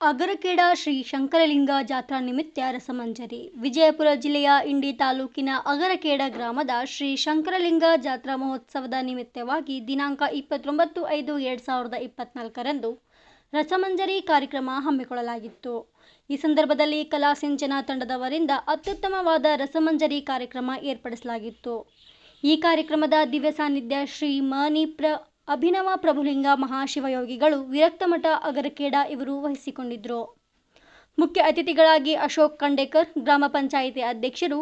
ಅಗರಖೇಡ ಶ್ರೀ ಶಂಕರಲಿಂಗ ಜಾತ್ರಾ ನಿಮಿತ್ತ ರಸಮಂಜರಿ. ವಿಜಯಪುರ ಜಿಲ್ಲೆಯ ಇಂಡಿ ತಾಲೂಕಿನ ಅಗರಖೇಡ ಗ್ರಾಮದ ಶ್ರೀ ಶಂಕರಲಿಂಗ ಜಾತ್ರಾ ಮಹೋತ್ಸವದ ನಿಮಿತ್ತವಾಗಿ ದಿನಾಂಕ 29/5/2024ರಂದು ರಸಮಂಜರಿ ಕಾರ್ಯಕ್ರಮ ಹಮ್ಮಿಕೊಳ್ಳಲಾಗಿತ್ತು. ಈ ಸಂದರ್ಭದಲ್ಲಿ ಕಲಾ ಸಿಂಚನ ತಂಡದವರಿಂದ ಅತ್ಯುತ್ತಮವಾದ ರಸಮಂಜರಿ ಕಾರ್ಯಕ್ರಮ ಏರ್ಪಡಿಸಲಾಗಿತ್ತು. ಈ ಕಾರ್ಯಕ್ರಮದ ದಿವ್ಯ ಸಾನ್ನಿಧ್ಯ ಶ್ರೀ ಮಣಿಪ್ರ ಅಭಿನವ ಪ್ರಭುಲಿಂಗ ಮಹಾಶಿವಯೋಗಿಗಳು ವಿರಕ್ತಮಠ ಅಗರಖೇಡ ಇವರು ವಹಿಸಿಕೊಂಡಿದ್ದರು. ಮುಖ್ಯ ಅತಿಥಿಗಳಾಗಿ ಅಶೋಕ್ ಖಂಡೇಕರ್, ಗ್ರಾಮ ಪಂಚಾಯಿತಿ ಅಧ್ಯಕ್ಷರು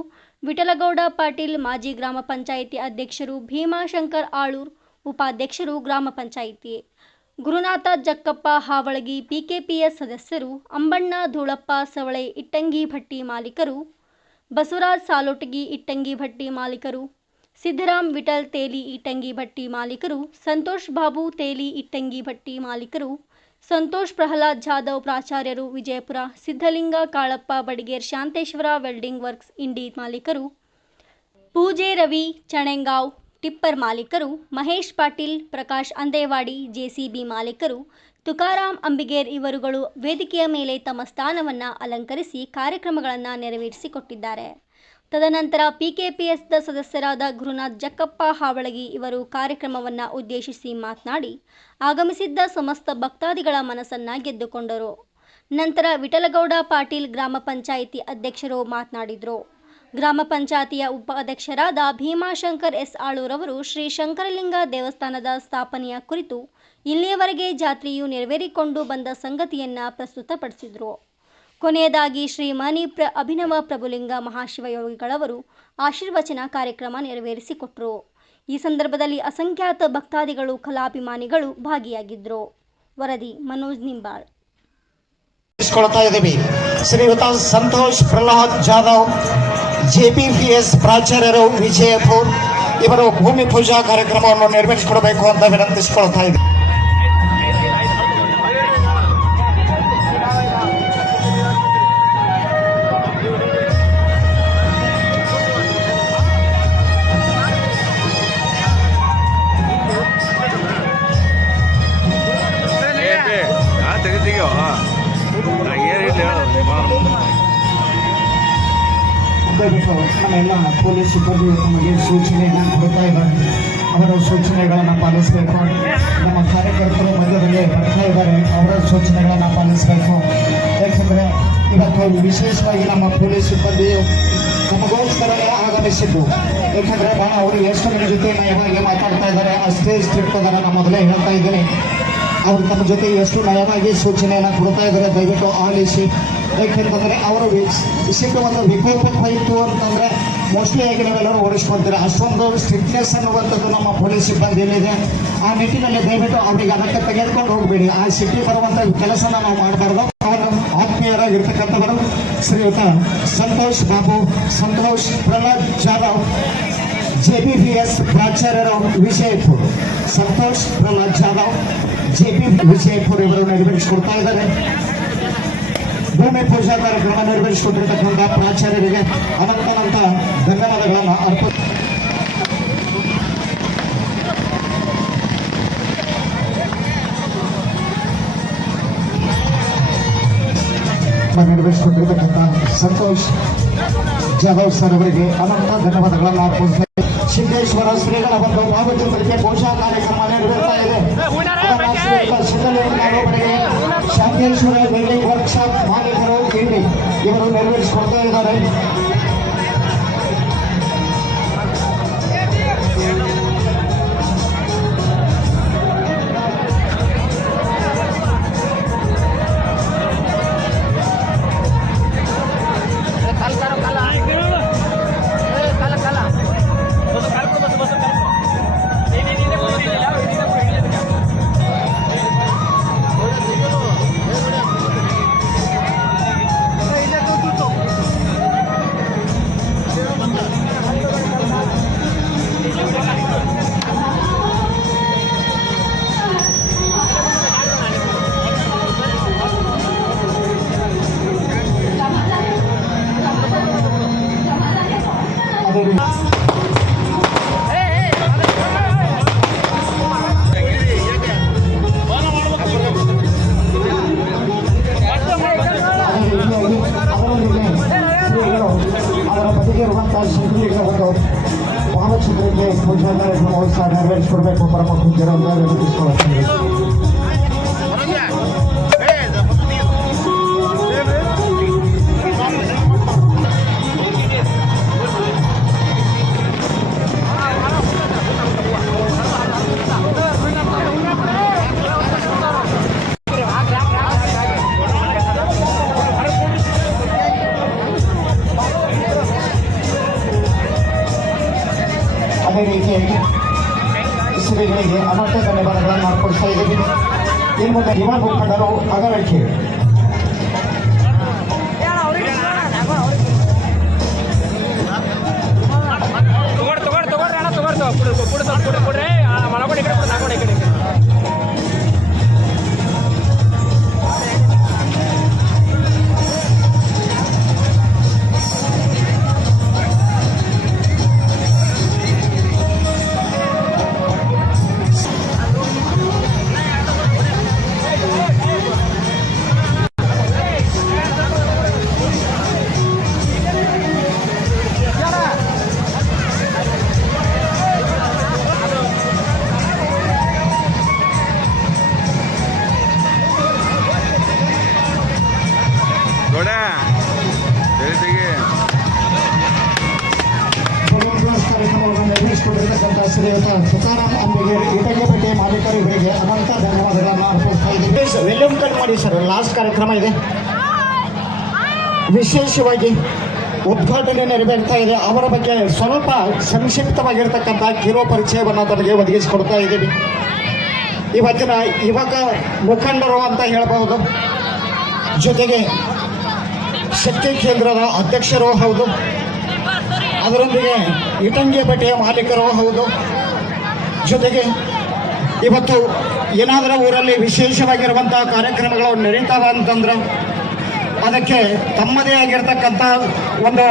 ವಿಠಲಗೌಡ ಪಾಟೀಲ್, ಮಾಜಿ ಗ್ರಾಮ ಪಂಚಾಯಿತಿ ಅಧ್ಯಕ್ಷರು ಭೀಮಾಶಂಕರ್ ಆಳೂರ್, ಉಪಾಧ್ಯಕ್ಷರು ಗ್ರಾಮ ಪಂಚಾಯಿತಿ ಗುರುನಾಥ ಜಕ್ಕಪ್ಪ ಹಾವಳಗಿ, ಪಿಕೆಪಿಎಸ್ ಸದಸ್ಯರು ಅಂಬಣ್ಣ ಧೂಳಪ್ಪ ಸವಳೆ, ಇಟ್ಟಂಗಿ ಭಟ್ಟಿ ಮಾಲೀಕರು ಬಸವರಾಜ್ ಸಾಲೋಟಗಿ, ಇಟ್ಟಂಗಿ ಭಟ್ಟಿ ಮಾಲೀಕರು ಸಿದ್ದರಾಮ್ ವಿಠಲ್ ತೇಲಿ, ಇಟ್ಟಂಗಿ ಭಟ್ಟಿ ಮಾಲೀಕರು ಸಂತೋಷ್ ಬಾಬು ತೇಲಿ, ಇಟ್ಟಂಗಿ ಭಟ್ಟಿ ಮಾಲೀಕರು ಸಂತೋಷ್ ಪ್ರಹ್ಲಾದ್ ಜಾಧವ್, ಪ್ರಾಚಾರ್ಯರು ವಿಜಯಪುರ ಸಿದ್ಧಲಿಂಗ ಕಾಳಪ್ಪ ಬಡಿಗೇರ್, ಶಾಂತೇಶ್ವರ ವೆಲ್ಡಿಂಗ್ ವರ್ಕ್ಸ್ ಇಂಡಿ ಮಾಲೀಕರು ಪೂಜೆ ರವಿ ಚಣೆಂಗಾವ್, ಟಿಪ್ಪರ್ ಮಾಲೀಕರು ಮಹೇಶ್ ಪಾಟೀಲ್, ಪ್ರಕಾಶ್ ಅಂದೇವಾಡಿ, ಜೆಸಿಬಿ ಮಾಲೀಕರು ತುಕಾರಾಮ್ ಅಂಬಿಗೇರ್ ಇವರುಗಳು ವೇದಿಕೆಯ ಮೇಲೆ ತಮ್ಮ ಸ್ಥಾನವನ್ನು ಅಲಂಕರಿಸಿ ಕಾರ್ಯಕ್ರಮಗಳನ್ನು ನೆರವೇರಿಸಿಕೊಟ್ಟಿದ್ದಾರೆ. ತದನಂತರ ಪಿಕೆಪಿಎಸ್ದ ಸದಸ್ಯರಾದ ಗುರುನಾಥ್ ಜಕ್ಕಪ್ಪ ಹಾವಳಗಿ ಇವರು ಕಾರ್ಯಕ್ರಮವನ್ನು ಉದ್ದೇಶಿಸಿ ಮಾತನಾಡಿ ಆಗಮಿಸಿದ್ದ ಸಮಸ್ತ ಭಕ್ತಾದಿಗಳ ಮನಸ್ಸನ್ನು ಗೆದ್ದುಕೊಂಡರು. ನಂತರ ವಿಠಲಗೌಡ ಪಾಟೀಲ್ ಗ್ರಾಮ ಪಂಚಾಯಿತಿ ಅಧ್ಯಕ್ಷರು ಮಾತನಾಡಿದರು. ಗ್ರಾಮ ಪಂಚಾಯಿತಿಯ ಉಪಾಧ್ಯಕ್ಷರಾದ ಭೀಮಾಶಂಕರ್ ಎಸ್ ಆಳೂರವರು ಶ್ರೀ ಶಂಕರಲಿಂಗ ದೇವಸ್ಥಾನದ ಸ್ಥಾಪನೆಯ ಕುರಿತು ಇಲ್ಲಿಯವರೆಗೆ ಜಾತ್ರೆಯು ನೆರವೇರಿಕೊಂಡು ಬಂದ ಸಂಗತಿಯನ್ನು ಪ್ರಸ್ತುತಪಡಿಸಿದರು. ಕೊನೆಯದಾಗಿ ಶ್ರೀ ಮಣಿಪ್ರ ಅಭಿನವ ಪ್ರಭುಲಿಂಗ ಮಹಾಶಿವಯೋಗಿಗಳವರು ಆಶೀರ್ವಚನ ಕಾರ್ಯಕ್ರಮ ನೆರವೇರಿಸಿಕೊಟ್ಟರು. ಈ ಸಂದರ್ಭದಲ್ಲಿ ಅಸಂಖ್ಯಾತ ಭಕ್ತಾದಿಗಳು, ಕಲಾಭಿಮಾನಿಗಳು ಭಾಗಿಯಾಗಿದ್ದರು. ವರದಿ ಮನೋಜ್ ನಿಂಬಾಳ್. ಶ್ರೀಯುತ ಸಂತೋಷ್ ಪ್ರಹ್ಲಾದ್ ಜಾಧವ್, ಜೆಪಿಪಿಎಸ್ ಪ್ರಾಚಾರ್ಯರು ವಿಜಯಪುರ ಇವರು ಭೂಮಿ ಪೂಜಾ ಕಾರ್ಯಕ್ರಮವನ್ನು ನೆರವೇರಿಸಿಕೊಡಬೇಕು ಅಂತ ವಿನಂತಿಸಿಕೊಳ್ತಾ ಇದ್ದಾರೆ. ನಮ್ಮೆಲ್ಲ ಪೊಲೀಸ್ ಸಿಬ್ಬಂದಿ ನಮಗೆ ಸೂಚನೆಯನ್ನು ಕೊಡ್ತಾ ಇದ್ದಾರೆ. ಅವರ ಸೂಚನೆಗಳನ್ನು ಪಾಲಿಸಬೇಕು. ನಮ್ಮ ಕಾರ್ಯಕರ್ತರು ಮಧ್ಯದಲ್ಲಿ ಬರ್ತಾ ಇದ್ದಾರೆ, ಅವರ ಸೂಚನೆಗಳನ್ನು ಪಾಲಿಸಬೇಕು. ಯಾಕೆಂದರೆ ಇವತ್ತು ವಿಶೇಷವಾಗಿ ನಮ್ಮ ಪೊಲೀಸ್ ಸಿಬ್ಬಂದಿಯು ನಮಗೋಸ್ಕರವೇ ಆಗಮಿಸಿದ್ದು. ಯಾಕೆಂದರೆ ಭಾಳ ಅವರು ಎಷ್ಟು ನನ್ನ ಜೊತೆ ನಯವಾಗಿ ಮಾತಾಡ್ತಾ ಇದ್ದಾರೆ, ಅಷ್ಟೇ ಸ್ಟ್ರಿಕ್ಟ್ ಇದ್ದಾರೆ. ನಾನು ಮೊದಲೇ ಹೇಳ್ತಾ ಇದ್ದೀನಿ, ಅವರು ನಮ್ಮ ಜೊತೆ ಎಷ್ಟು ನಯವಾಗಿ ಸೂಚನೆಯನ್ನು ಕೊಡ್ತಾ ಇದ್ದಾರೆ, ದಯವಿಟ್ಟು ಆಲಿಸಿ. ಯಾಕೆಂತಂದರೆ ಅವರು ಸಿಟ್ಟು ಒಂದು ವಿಕೋಪಕ್ಕೆ ಹೋಯಿತು ಅಂತಂದರೆ ಮೋಸ್ಟ್ಲಿ ಆಗಿ ನಾವೆಲ್ಲರೂ ಓಡಿಸ್ಕೊಳ್ತೀರ. ಅಷ್ಟೊಂದು ಸ್ಟ್ರಿಕ್ಟ್ನೆಸ್ ಅನ್ನುವಂಥದ್ದು ನಮ್ಮ ಪೊಲೀಸ್ ಸಿಬ್ಬಂದಿಯಲ್ಲಿದೆ. ಆ ನಿಟ್ಟಿನಲ್ಲಿ ದಯವಿಟ್ಟು ಅವರಿಗೆ ಅದಕ್ಕೆ ತೆಗೆದುಕೊಂಡು ಹೋಗಬೇಡಿ. ಆ ಸಿಟಿ ಬರುವಂಥ ಕೆಲಸನ ನಾವು ಮಾಡಬಾರ್ದು. ಅವರ ಆತ್ಮೀಯರಾಗಿರ್ತಕ್ಕಂಥವರು ಶ್ರೀಯುತ ಸಂತೋಷ್ ಬಾಬು, ಸಂತೋಷ್ ಪ್ರಹ್ಲಾದ್ ಜಾಧವ್, ಜೆಪಿಪಿಎಸ್ ಪ್ರಾಚಾರ್ಯರು ವಿಜಯಪುರ, ಸಂತೋಷ್ ಪ್ರಹ್ಲಾದ್ ಜಾಧವ್, ಜೆಪಿ ವಿಜಯಪುರ ಇವರು ನೆರವೇರಿಸಿಕೊಡ್ತಾ ಇದ್ದಾರೆ. ಭೂಮಿ ಪೂಜಾ ಕಾರ್ಯಕ್ರಮ ನೆರವೇರಿಸಿಕೊಟ್ಟಿರ್ತಕ್ಕಂಥ ಪ್ರಾಚಾರ್ಯರಿಗೆ ಅನಂತ ಧನ್ಯವಾದಗಳನ್ನು ನೆರವೇರಿಸಿಕೊಟ್ಟಿರ್ತಕ್ಕಂಥ ಸಂತೋಷ್ ಜಾಧವ್ ಸರ್ ಅವರಿಗೆ ಅನಂತ ಧನ್ಯವಾದಗಳನ್ನು ಅರ್ಪಿಸುತ್ತೇವೆ. ಸಿದ್ದೇಶ್ವರ ಶ್ರೀಗಳ ಒಂದು ಭಾವಚಿತ್ರಕ್ಕೆ ಪೂಜಾ ಕಾರ್ಯಕ್ರಮ ನೆರವೇರ್ತಾ ಇದೆ. ಶಾಂತೇಶ್ವರ ವೆಲ್ಡಿಂಗ್ ವರ್ಕ್ಶಾಪ್ ಮಾಲೀಕರು ಇಂಡಿ ಇವರು ನೆರವೇರಿಸಿಕೊಡ್ತಾ ಇದ್ದಾರೆ. ಪೂಜಾ ಕಾರ್ಯಕ್ರಮೋತ್ಸವ ನೆರವೇರಿಸಿಕೊಡ್ಬೇಕು ಪರಮ ಪೂಜ್ಯರು ಅಂತ ವಿನಂತಿಸಿಕೊಳ್ಳುತ್ತೇವೆ. ಅದೇ ರೀತಿಯಾಗಿ ಶ್ರೀಗಳಿಗೆ ಅನಂತ ಧನ್ಯವಾದಗಳನ್ನು ಅರ್ಪಿಸ್ತಾ ಇದ್ದೀವಿ. ಇನ್ನು ಮುಂದೆ ಯುವ ಮುಖಂಡರು ಅಗರಕ್ಕೆ ಕಾರ್ಯಕ್ರಮವನ್ನು ನಿರ್ವಹಿಸಿಕೊಂಡಿರ್ತಕ್ಕಂಥ ಶ್ರೀಯುತ ತುಕಾರಾಮ್ ಅಂಬಿಗೆ ಇಟಗಿಪೇಟೆ ಮಾಲೀಕರು ಇವರಿಗೆ ಅನಂತ ಧನ್ಯವಾದಗಳನ್ನು ಅರ್ಪಿಸ್ತಾ ಇದ್ದೀವಿ. ವೆಲ್ಯೂಮ್ ಕಟ್ ಮಾಡಿ ಸರ್, ಲಾಸ್ಟ್ ಕಾರ್ಯಕ್ರಮ ಇದೆ. ವಿಶೇಷವಾಗಿ ಉದ್ಘಾಟನೆ ನೆರವೇರ್ತಾ ಇದೆ. ಅವರ ಬಗ್ಗೆ ಸ್ವಲ್ಪ ಸಂಕ್ಷಿಪ್ತವಾಗಿರ್ತಕ್ಕಂಥ ಕಿರು ಪರಿಚಯವನ್ನು ತಮಗೆ ಒದಗಿಸಿಕೊಡ್ತಾ ಇದ್ದೀವಿ. ಇವತ್ತಿನ ಯುವಕ ಮುಖಂಡರು ಅಂತ ಹೇಳಬಹುದು, ಜೊತೆಗೆ ಶಕ್ತಿ ಕೇಂದ್ರದ ಅಧ್ಯಕ್ಷರೂ ಹೌದು, ಅದರೊಂದಿಗೆ ಇಟಂಗಿಪೇಟೆಯ ಮಾಲೀಕರು ಹೌದು. ಜೊತೆಗೆ ಇವತ್ತು ಏನಾದರೂ ಊರಲ್ಲಿ ವಿಶೇಷವಾಗಿರುವಂಥ ಕಾರ್ಯಕ್ರಮಗಳು ನಡೀತಾವ ಅಂತಂದ್ರೆ ಅದಕ್ಕೆ ತಮ್ಮದೇ ಆಗಿರ್ತಕ್ಕಂಥ ಒಂದು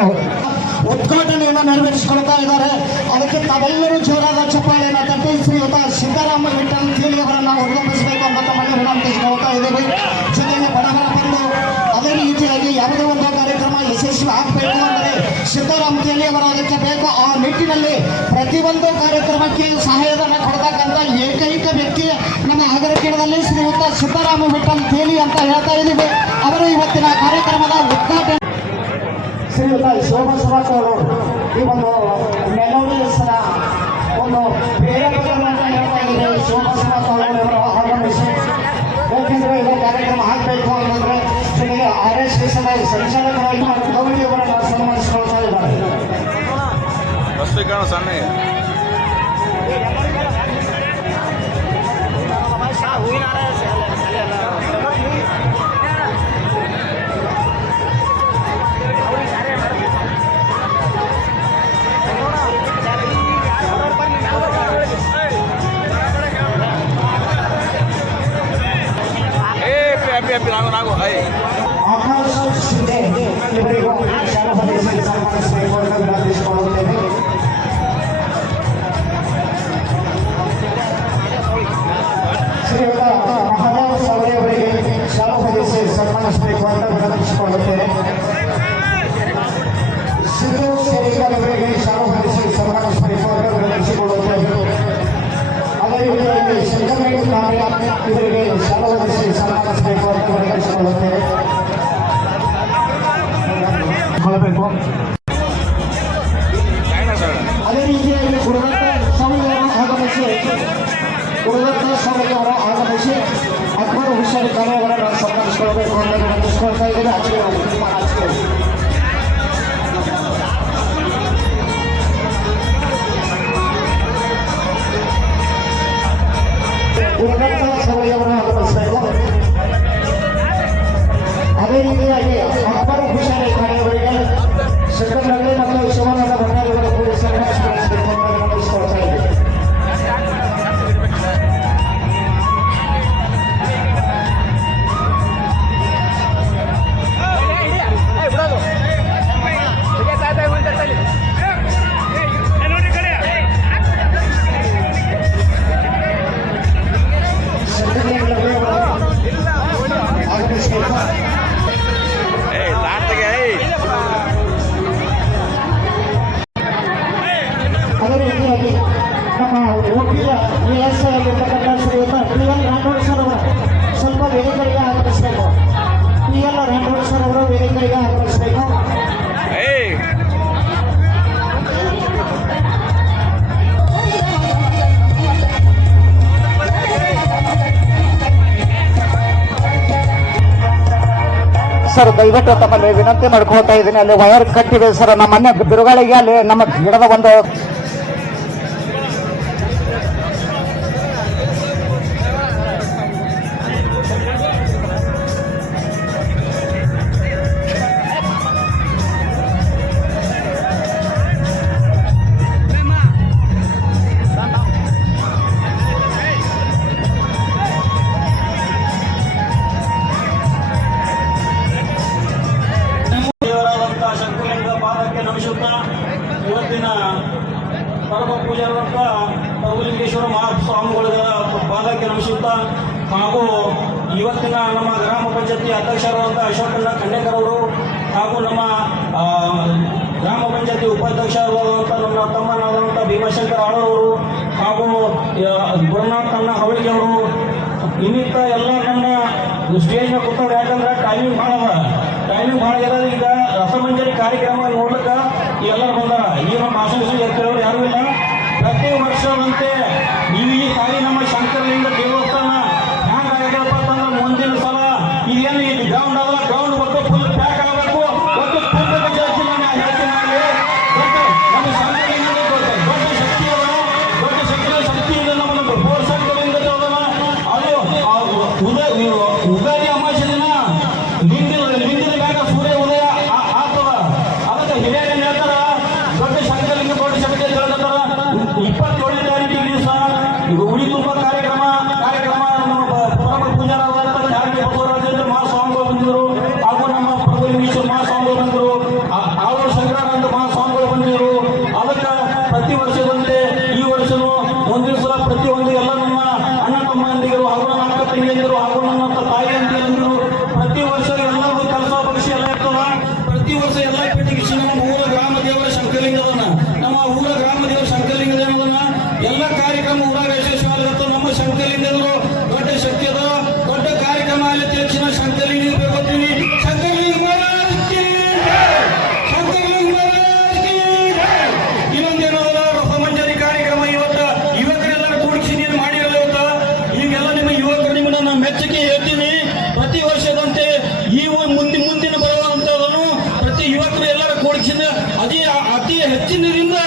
ಉದ್ಘಾಟನೆಯನ್ನು ನೆರವೇರಿಸಿಕೊಳ್ತಾ ಇದ್ದಾರೆ. ಅದಕ್ಕೆ ತಾವೆಲ್ಲರೂ ಜೋರಾದ ಚಪ್ಪಾಳೆಯನ್ನು ತಟ್ಟಿ ಶ್ರೀಯುತ ಸಿದ್ದರಾಮ ವಿಠಲ್ ತೇಲಿ ಅವರನ್ನು ಉದ್ಘಾಟಿಸಬೇಕು ಅಂತ ತಮ್ಮನ್ನು ವಿನಂತಿಸಿಕೊಳ್ತಾ ಇದ್ದೇವೆ. ಜೊತೆಗೆ ಬಡವರ ಬಂದು ಅದೇ ರೀತಿಯಾಗಿ ಯಾವುದೇ ಒಂದು ಕಾರ್ಯಕ್ರಮ ಯಶಸ್ವಿ ಆಗಬೇಕು ಅಂದರೆ ಸಿದ್ದರಾಮ ತೇಲಿ ಅವರು ಅದಕ್ಕೆ ಬೇಕು. ಆ ನಿಟ್ಟಿನಲ್ಲಿ ಪ್ರತಿಯೊಂದು ಕಾರ್ಯಕ್ರಮಕ್ಕೆ ಸಹಾಯಧನ ಕೊಡತಕ್ಕಂಥ ಏಕೈಕ ವ್ಯಕ್ತಿ ನಮ್ಮ ಅಗರಕೇಡದಲ್ಲಿ ಶ್ರೀಯುತ ಸಿದ್ದರಾಮ ವಿಠಲ್ ತೇಲಿ ಅಂತ ಹೇಳ್ತಾ ಇದ್ದೀವಿ. ಅವರು ಇವತ್ತಿನ ಕಾರ್ಯಕ್ರಮದ ಉದ್ಘಾಟನೆ ಶ್ರೀಯುತ ಶಿವಬಸವರಾಜ್ ಅವರು ಈ ಒಂದು ಮೆಲೋಡಿಯಸ್ನ ಒಂದು ಪ್ರೇರಕರನ್ನು ಅಂತ ಹೇಳ್ತಾ ಇದ್ದಾರೆ. ಶಿವಬಸವರಾಜ್ ಅವರು ಆಗಮಿಸಿ, ಏಕೆಂದರೆ ಇದು ಕಾರ್ಯಕ್ರಮ ಆಗಬೇಕು ಅಂತಂದರೆ ಜೊತೆಗೆ RSSನ ಸಂಚಾಲಕರಾಗಿ ಗೌರಿ ಅವರನ್ನು ಸನ್ಮಾನಿಸಿಕೊಳ್ತಾ ಇದ್ದಾರೆ. ಆಕಾಶ ಶಿಂದೆ ಇವರಿಗೂ ಶಾಲಾ ಪದವಿಯಲ್ಲಿ ಸನ್ಮಾನಿಸಬೇಕು ಅಂತ ವಿನಂತಿಸಿಕೊಳ್ಳುತ್ತೇವೆ. ಶ್ರೀಯುತ ಮಹಾದೇವ ಸವರಿ ಅವರಿಗೆ ಶಾಲಾ ಪದವಿಯಲ್ಲಿ ಸನ್ಮಾನಿಸಬೇಕು ಅಂತ ವಿನಂತಿಸಿಕೊಳ್ಳುತ್ತೇವೆ. ಸಿದ್ದು ಶೇರಿಕರ್ ಅವರಿಗೆ ಶಾಲಾ ಪದವಿಯಲ್ಲಿ ಸನ್ಮಾನಿಸಬೇಕು ಅಂತ ವಿನಂತಿಸಿಕೊಳ್ಳುತ್ತೇವೆ. ಅದೇ ರೀತಿಯಾಗಿ ಶಂಕರನಾಯ್ಕ ನಾರಾಯಣ ಇವರಿಗೆ ಶಾಲಾ ಪದವಿಯಲ್ಲಿ ಸನ್ಮಾನಿಸಬೇಕು ಅಂತ ವಿನಂತಿಸಿಕೊಳ್ಳುತ್ತೇವೆ. ಅದೇ ರೀತಿಯಾಗಿ ಗುರುದತ್ತ ಸೌಲಭ್ಯವರು ಆಗಮಿಸಿ ಅಕ್ಬರ್ ಹುಷಾರಿ ಕಾರ್ಯವರನ್ನು ಸನ್ಮಾನಿಸಿಕೊಳ್ಳಬೇಕು ಅಂತ ವಿನಂತಿಸಿಕೊಳ್ತಾ ಇದ್ದೇವೆ. ಗುರುದತ್ತ ಸೌಲಭ್ಯವನ್ನು ಆಗಮಿಸಬೇಕು. ಅದೇ ರೀತಿಯಾಗಿ ಅಕ್ಬರ್ ಹುಷಾರಿ ಕಾರ್ಯವರಿಗೆ ಶಂಕರನಹಳ್ಳಿ ಮತ್ತು ಶಿವಾನಂದ ಭಂಡಾರಿಯವರ ಕೂಡಿ ಸನ್ಮಾನಿಸಬೇಕು ಅಂತ ವಿನಂತಿಸಿಕೊಳ್ತಾ ಇದ್ದೇವೆ. ಆಗಮಿಸಬೇಕು. ಸರ್ ದಯವಿಟ್ಟು ತಮ್ಮಲ್ಲಿ ವಿನಂತಿ ಮಾಡ್ಕೊಳ್ತಾ ಇದ್ದೀನಿ. ಅಲ್ಲಿ ವಯರ್ ಕಟ್ಟಿದೆ ಸರ್, ನಮ್ಮ ಮನೆ ಬಿರುಗಾಳಿಗೆ ಅಲ್ಲಿ ನಮ್ಮ ಗಿಡದ ಒಂದು ಶಂಕರಲಿಂಗ ಪಾದಕ್ಕೆ ನಮಿಸುತ್ತಾ ಇವತ್ತಿನ ಪರಮ ಪೂಜಾರಂತ ಪ್ರಭುಲಿಂಗೇಶ್ವರ ಮಹಾಸ್ವಾಮಿಗಳ ಪಾದಕ್ಕೆ ನಮಿಸುತ್ತಾ ಹಾಗೂ ಇವತ್ತಿನ ನಮ್ಮ ಗ್ರಾಮ ಪಂಚಾಯತಿ ಅಧ್ಯಕ್ಷರಾದಂಥ ಅಶೋಕಣ್ಣ ಖಂಡೇಕರ್ ಅವರು ಹಾಗೂ ನಮ್ಮ ಗ್ರಾಮ ಪಂಚಾಯತಿ ಉಪಾಧ್ಯಕ್ಷರಾದಂಥ ನಮ್ಮ ತಮ್ಮನಾದಂಥ ಭೀಮಶಂಕರ್ ಆಳವರು ಹಾಗೂ ಗುರುನಾಥ್ ಅಣ್ಣ ಹವಳಿಗೆ ಅವರು ಇನ್ನಿತ ಎಲ್ಲ ನನ್ನ ಸ್ಟೇಜ್ನ ಕೂತವ್ರು. ಯಾಕಂದ್ರೆ ಟೈಮಿಂಗ್ ಭಾಳ ಇರೋದು. ಈಗ ರಸಮಂಜರಿ ಕಾರ್ಯಕ್ರಮ ನೋಡ್ಲಿಕ್ಕೆ ಎಲ್ಲರೂ ಬಂದಾರ. ಈಗ ನಮ್ಮ ಆಶೀರ್ವಾದ ಕೇಳೋರು ಯಾರೂ ಇಲ್ಲ. ಪ್ರತಿ ವರ್ಷದಂತೆ ಈ ಸಾರಿ ನಮ್ಮ ಶಂಕರಲಿಂಗ ದೇವಸ್ಥಾನ ಹ್ಯಾಂಗಾಗಪ್ಪ ಅಂತಂದ್ರೆ ಮುಂದಿನ ಸಲ ಇದೇನು ಈ ಗ್ರೌಂಡ್ ಅದ, ಗ್ರೌಂಡ್ ಒಟ್ಟು ಫುಲ್ ಪ್ಯಾಕ್ ಆಗಬೇಕು. ಒಟ್ಟು ತುಂಬ ಜಾಸ್ತಿ ನಾನು ಹೇಳ್ತೀನಿ. ನಮ್ಮ ಶಂಕರಲಿಂಗ ದೊಡ್ಡ ಶಕ್ತಿ ಅದ, ದೊಡ್ಡ ಶಕ್ತಿ ಇದೆ. ನಮ್ಮದು ಫೋರ್ ಶಂಕರಲಿಂಗ ಅದನ. ಅದು ಉಗಾದಿ ಅಮಾವಾಸ್ಯೆ ದಿನ ಲಿಂಗದ ಮ್ಯಾಗ ಸೂರ್ಯ ಉದಯ ಆಗ್ತದ. ಅದಕ್ಕೆ ಹಿರಿಯರು ಹೇಳ್ತಾರ ದೊಡ್ಡ ಶಂಕರಲಿಂಗ ದೊಡ್ಡ ಶಕ್ತಿ ಅಂತ ಹೇಳ್ತಾರ. 27ನೇ ತಾರೀಕಿನ ದಿವಸ ಉಳಿ ತುಂಬ ಕಾರ್ಯಕ್ರಮ ನಮ್ಮ ಪರಮ ಪೂಜಾರಾದಂಥ ಚಾರಡಿ ಬಸವರಾಜೇಂದ್ರ ಮಹಾಸ್ವಾಮಿಗಳು ಬಂದಿದ್ರು, ಹಾಗೂ ನಮ್ಮ ಪ್ರಭುಲಿಂಗೇಶ್ವರ ಮಹಾಸ್ವಾಮಿಗಳು ಬಂದರು, ಆವೂರು ಶಂಕರಾನಂದ ಮಹಾಸ್ವಾಮಿಗಳು ಬಂದಿದ್ರು. ಅದಕ್ಕೆ ಪ್ರತಿ ವರ್ಷದಂತೆ ಈ ವರ್ಷನೂ ಮುಂದಿನ ಸಲ ಪ್ರತಿಯೊಂದು ಎಲ್ಲ ನಮ್ಮ ಅಣ್ಣ ತಮ್ಮಂದಿರು ಹಾಗೂ ನನ್ನ ಅಕ್ಕ ತಂಗಿಯಂದಿರು ಹಾಗೂ ನನ್ನ ತಾಯಿಯಂದಿರು ಪ್ರತಿ ವರ್ಷ ಎಲ್ಲರೂ ಕೆಲಸ ಪರೀಕ್ಷೆ ಎಲ್ಲ ಇರ್ತದ. ಪ್ರತಿ ವರ್ಷ ಎಲ್ಲ ಪೀಠಿಗೆ ನಮ್ಮ ಊರ ಗ್ರಾಮ ದೇವರ ಶಂಕರಲಿಂಗದನ್ನ, ನಮ್ಮ ಊರ ಗ್ರಾಮ ದೇವರ ಶಂಕರಲಿಂಗದನ್ನ ಎಲ್ಲ ಕಾರ್ಯಕ್ರಮ ಊರಾಗ ಯಶಸ್ವಿಯಾಗಿರುತ್ತೆ. ನಮ್ಮ ಶಂಕರಲಿಂಗದರು ದೊಡ್ಡ ಶಕ್ತಿ ಅದ. ದೊಡ್ಡ ಕಾರ್ಯಕ್ರಮ ಅಲ್ಲಿ ತಕ್ಷಣ ಶಂಕರಲಿಂಗ ಬೇಕೋತೀನಿ. ಶಂಕರಲಿಂಗ ಇನ್ನೊಂದೇನದ ರಸಮಂಜರಿ ಕಾರ್ಯಕ್ರಮ ಇವತ್ತು ಯುವಕರೆಲ್ಲರೂ ಕೂಡಿಸಿ ನೀನು ಮಾಡಿರಲ್ಲ. ಇವತ್ತು ಈಗೆಲ್ಲ ನಿಮ್ಮ ಯುವಕರು ನಿಮ್ಮನ್ನ ನಾನು ಮೆಚ್ಚುಗೆ ಹೇಳ್ತೀನಿ. ಪ್ರತಿ ವರ್ಷದಂತೆ ಈ ಮುಂದಿನ ಬರುವಂತದನ್ನು ಪ್ರತಿ ಯುವಕರು ಎಲ್ಲರೂ ಕೂಡಿಸಿದ ಅತಿ ಹೆಚ್ಚಿನದಿಂದ